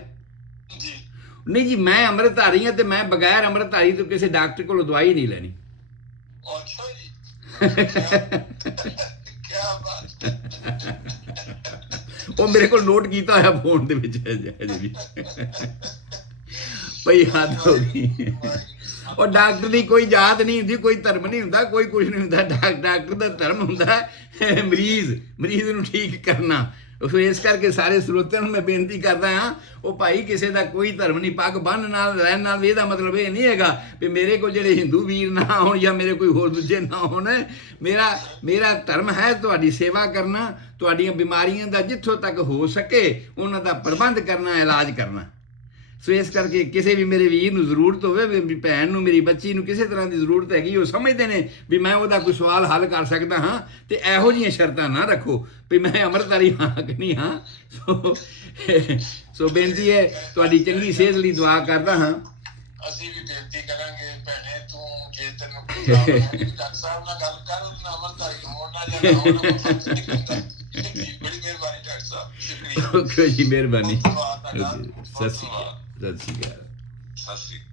ਨਹੀਂ ਜੀ ਮੈਂ ਅੰਮ੍ਰਿਤਧਾਰੀ ਹਾਂ ਤੇ ਮੈਂ ਬਗੈਰ ਅੰਮ੍ਰਿਤਧਾਰੀ ਤੋਂ ਕਿਸੇ ਡਾਕਟਰ ਕੋਲੋਂ ਦਵਾਈ ਨਹੀਂ ਲੈਣੀ। ਅੱਛਾ ਜੀ, ਕੀ ਬਾਤ। ਉਹ ਮੇਰੇ ਕੋਲ ਨੋਟ ਕੀਤਾ ਹੋਇਆ ਫੋਨ ਦੇ ਵਿੱਚ ਅਜੇ ਵੀ। ਭਈ ਹੱਦ ਹੋ ਗਈ। ਉਹ ਡਾਕਟਰ ਦੀ ਕੋਈ ਜਾਤ ਨਹੀਂ ਹੁੰਦੀ, ਕੋਈ ਧਰਮ ਨਹੀਂ ਹੁੰਦਾ, ਕੋਈ ਕੁਝ ਨਹੀਂ ਹੁੰਦਾ। ਡਾਕਟਰ ਦਾ ਧਰਮ ਹੁੰਦਾ ਮਰੀਜ਼ ਨੂੰ ਠੀਕ ਕਰਨਾ। ਸੋ ਇਸ ਕਰਕੇ ਸਾਰੇ ਸਰੋਤਿਆਂ ਨੂੰ ਮੈਂ ਬੇਨਤੀ ਕਰਦਾ ਹਾਂ, ਉਹ ਭਾਈ ਕਿਸੇ ਦਾ ਕੋਈ ਧਰਮ ਨਹੀਂ, ਪੱਗ ਬੰਨ੍ਹ ਨਾਲ ਰਹਿਣ ਨਾਲ ਵੀ ਇਹਦਾ ਮਤਲਬ ਇਹ ਨਹੀਂ ਹੈਗਾ ਵੀ ਮੇਰੇ ਕੋਲ ਜਿਹੜੇ ਹਿੰਦੂ ਵੀਰ ਨਾ ਹੋਣ ਜਾਂ ਮੇਰੇ ਕੋਈ ਹੋਰ ਦੂਜੇ ਨਾ ਹੋਣ। ਮੇਰਾ ਧਰਮ ਹੈ ਤੁਹਾਡੀ ਸੇਵਾ ਕਰਨਾ, ਤੁਹਾਡੀਆਂ ਬਿਮਾਰੀਆਂ ਦਾ ਜਿੱਥੋਂ ਤੱਕ ਹੋ ਸਕੇ ਉਹਨਾਂ ਦਾ ਪ੍ਰਬੰਧ ਕਰਨਾ, ਇਲਾਜ ਕਰਨਾ। ਸੋ ਇਸ ਕਰਕੇ ਕਿਸੇ ਵੀ ਮੇਰੇ ਵੀਰ ਨੂੰ ਜ਼ਰੂਰਤ ਹੋਵੇ, ਮੇਰੀ ਭੈਣ ਨੂੰ, ਮੇਰੀ ਬੱਚੀ ਨੂੰ ਕਿਸੇ ਤਰ੍ਹਾਂ ਦੀ ਜ਼ਰੂਰਤ ਹੈਗੀ, ਉਹ ਸਮਝਦੇ ਨੇ ਵੀ ਮੈਂ ਉਹਦਾ ਕੋਈ ਸਵਾਲ ਹੱਲ ਕਰ ਸਕਦਾ ਹਾਂ, ਤੇ ਇਹੋ ਜਿਹੀਆਂ ਸ਼ਰਤਾਂ ਨਾ ਰੱਖੋ ਵੀ ਮੈਂ ਅੰਮ੍ਰਿਤਧਾਰੀ ਹਾਂ ਕਿ ਨਹੀਂ ਹਾਂ। ਸੋ ਬੇਨਤੀ ਹੈ, ਤੁਹਾਡੀ ਚੰਗੀ ਸਿਹਤ ਲਈ ਦੁਆ ਕਰਦਾ ਹਾਂ। ਅਸੀਂ ਵੀ ਬੇਨਤੀ ਕਰਾਂਗੇ ਭੈਣੇ, ਤੂੰ ਜੇ ਤੈਨੂੰ ਡਾਕਟਰ ਸਾਹਿਬ ਨਾਲ ਗੱਲ ਕਰ, ਉਹਨਾਂ ਅੰਮ੍ਰਿਤਧਾਰੀ ਹੋਣ ਨਾ ਜਾਂ ਨਾ ਹੋਣ, ਬੜੀ ਮਿਹਰਬਾਨੀ ਡਾਕਟਰ ਸਾਹਿਬ, ਸ਼ੁਕਰੀਆ। ਓਕੇ ਜੀ, ਮਿਹਰਬਾਨੀ। ਧੰਨਵਾਦ ਤੁਹਾਡਾ। ਸਤਿ ਸ਼੍ਰੀ ਅਕਾਲ। ਸਤਿ ਸ਼੍ਰੀ ਅਕਾਲ।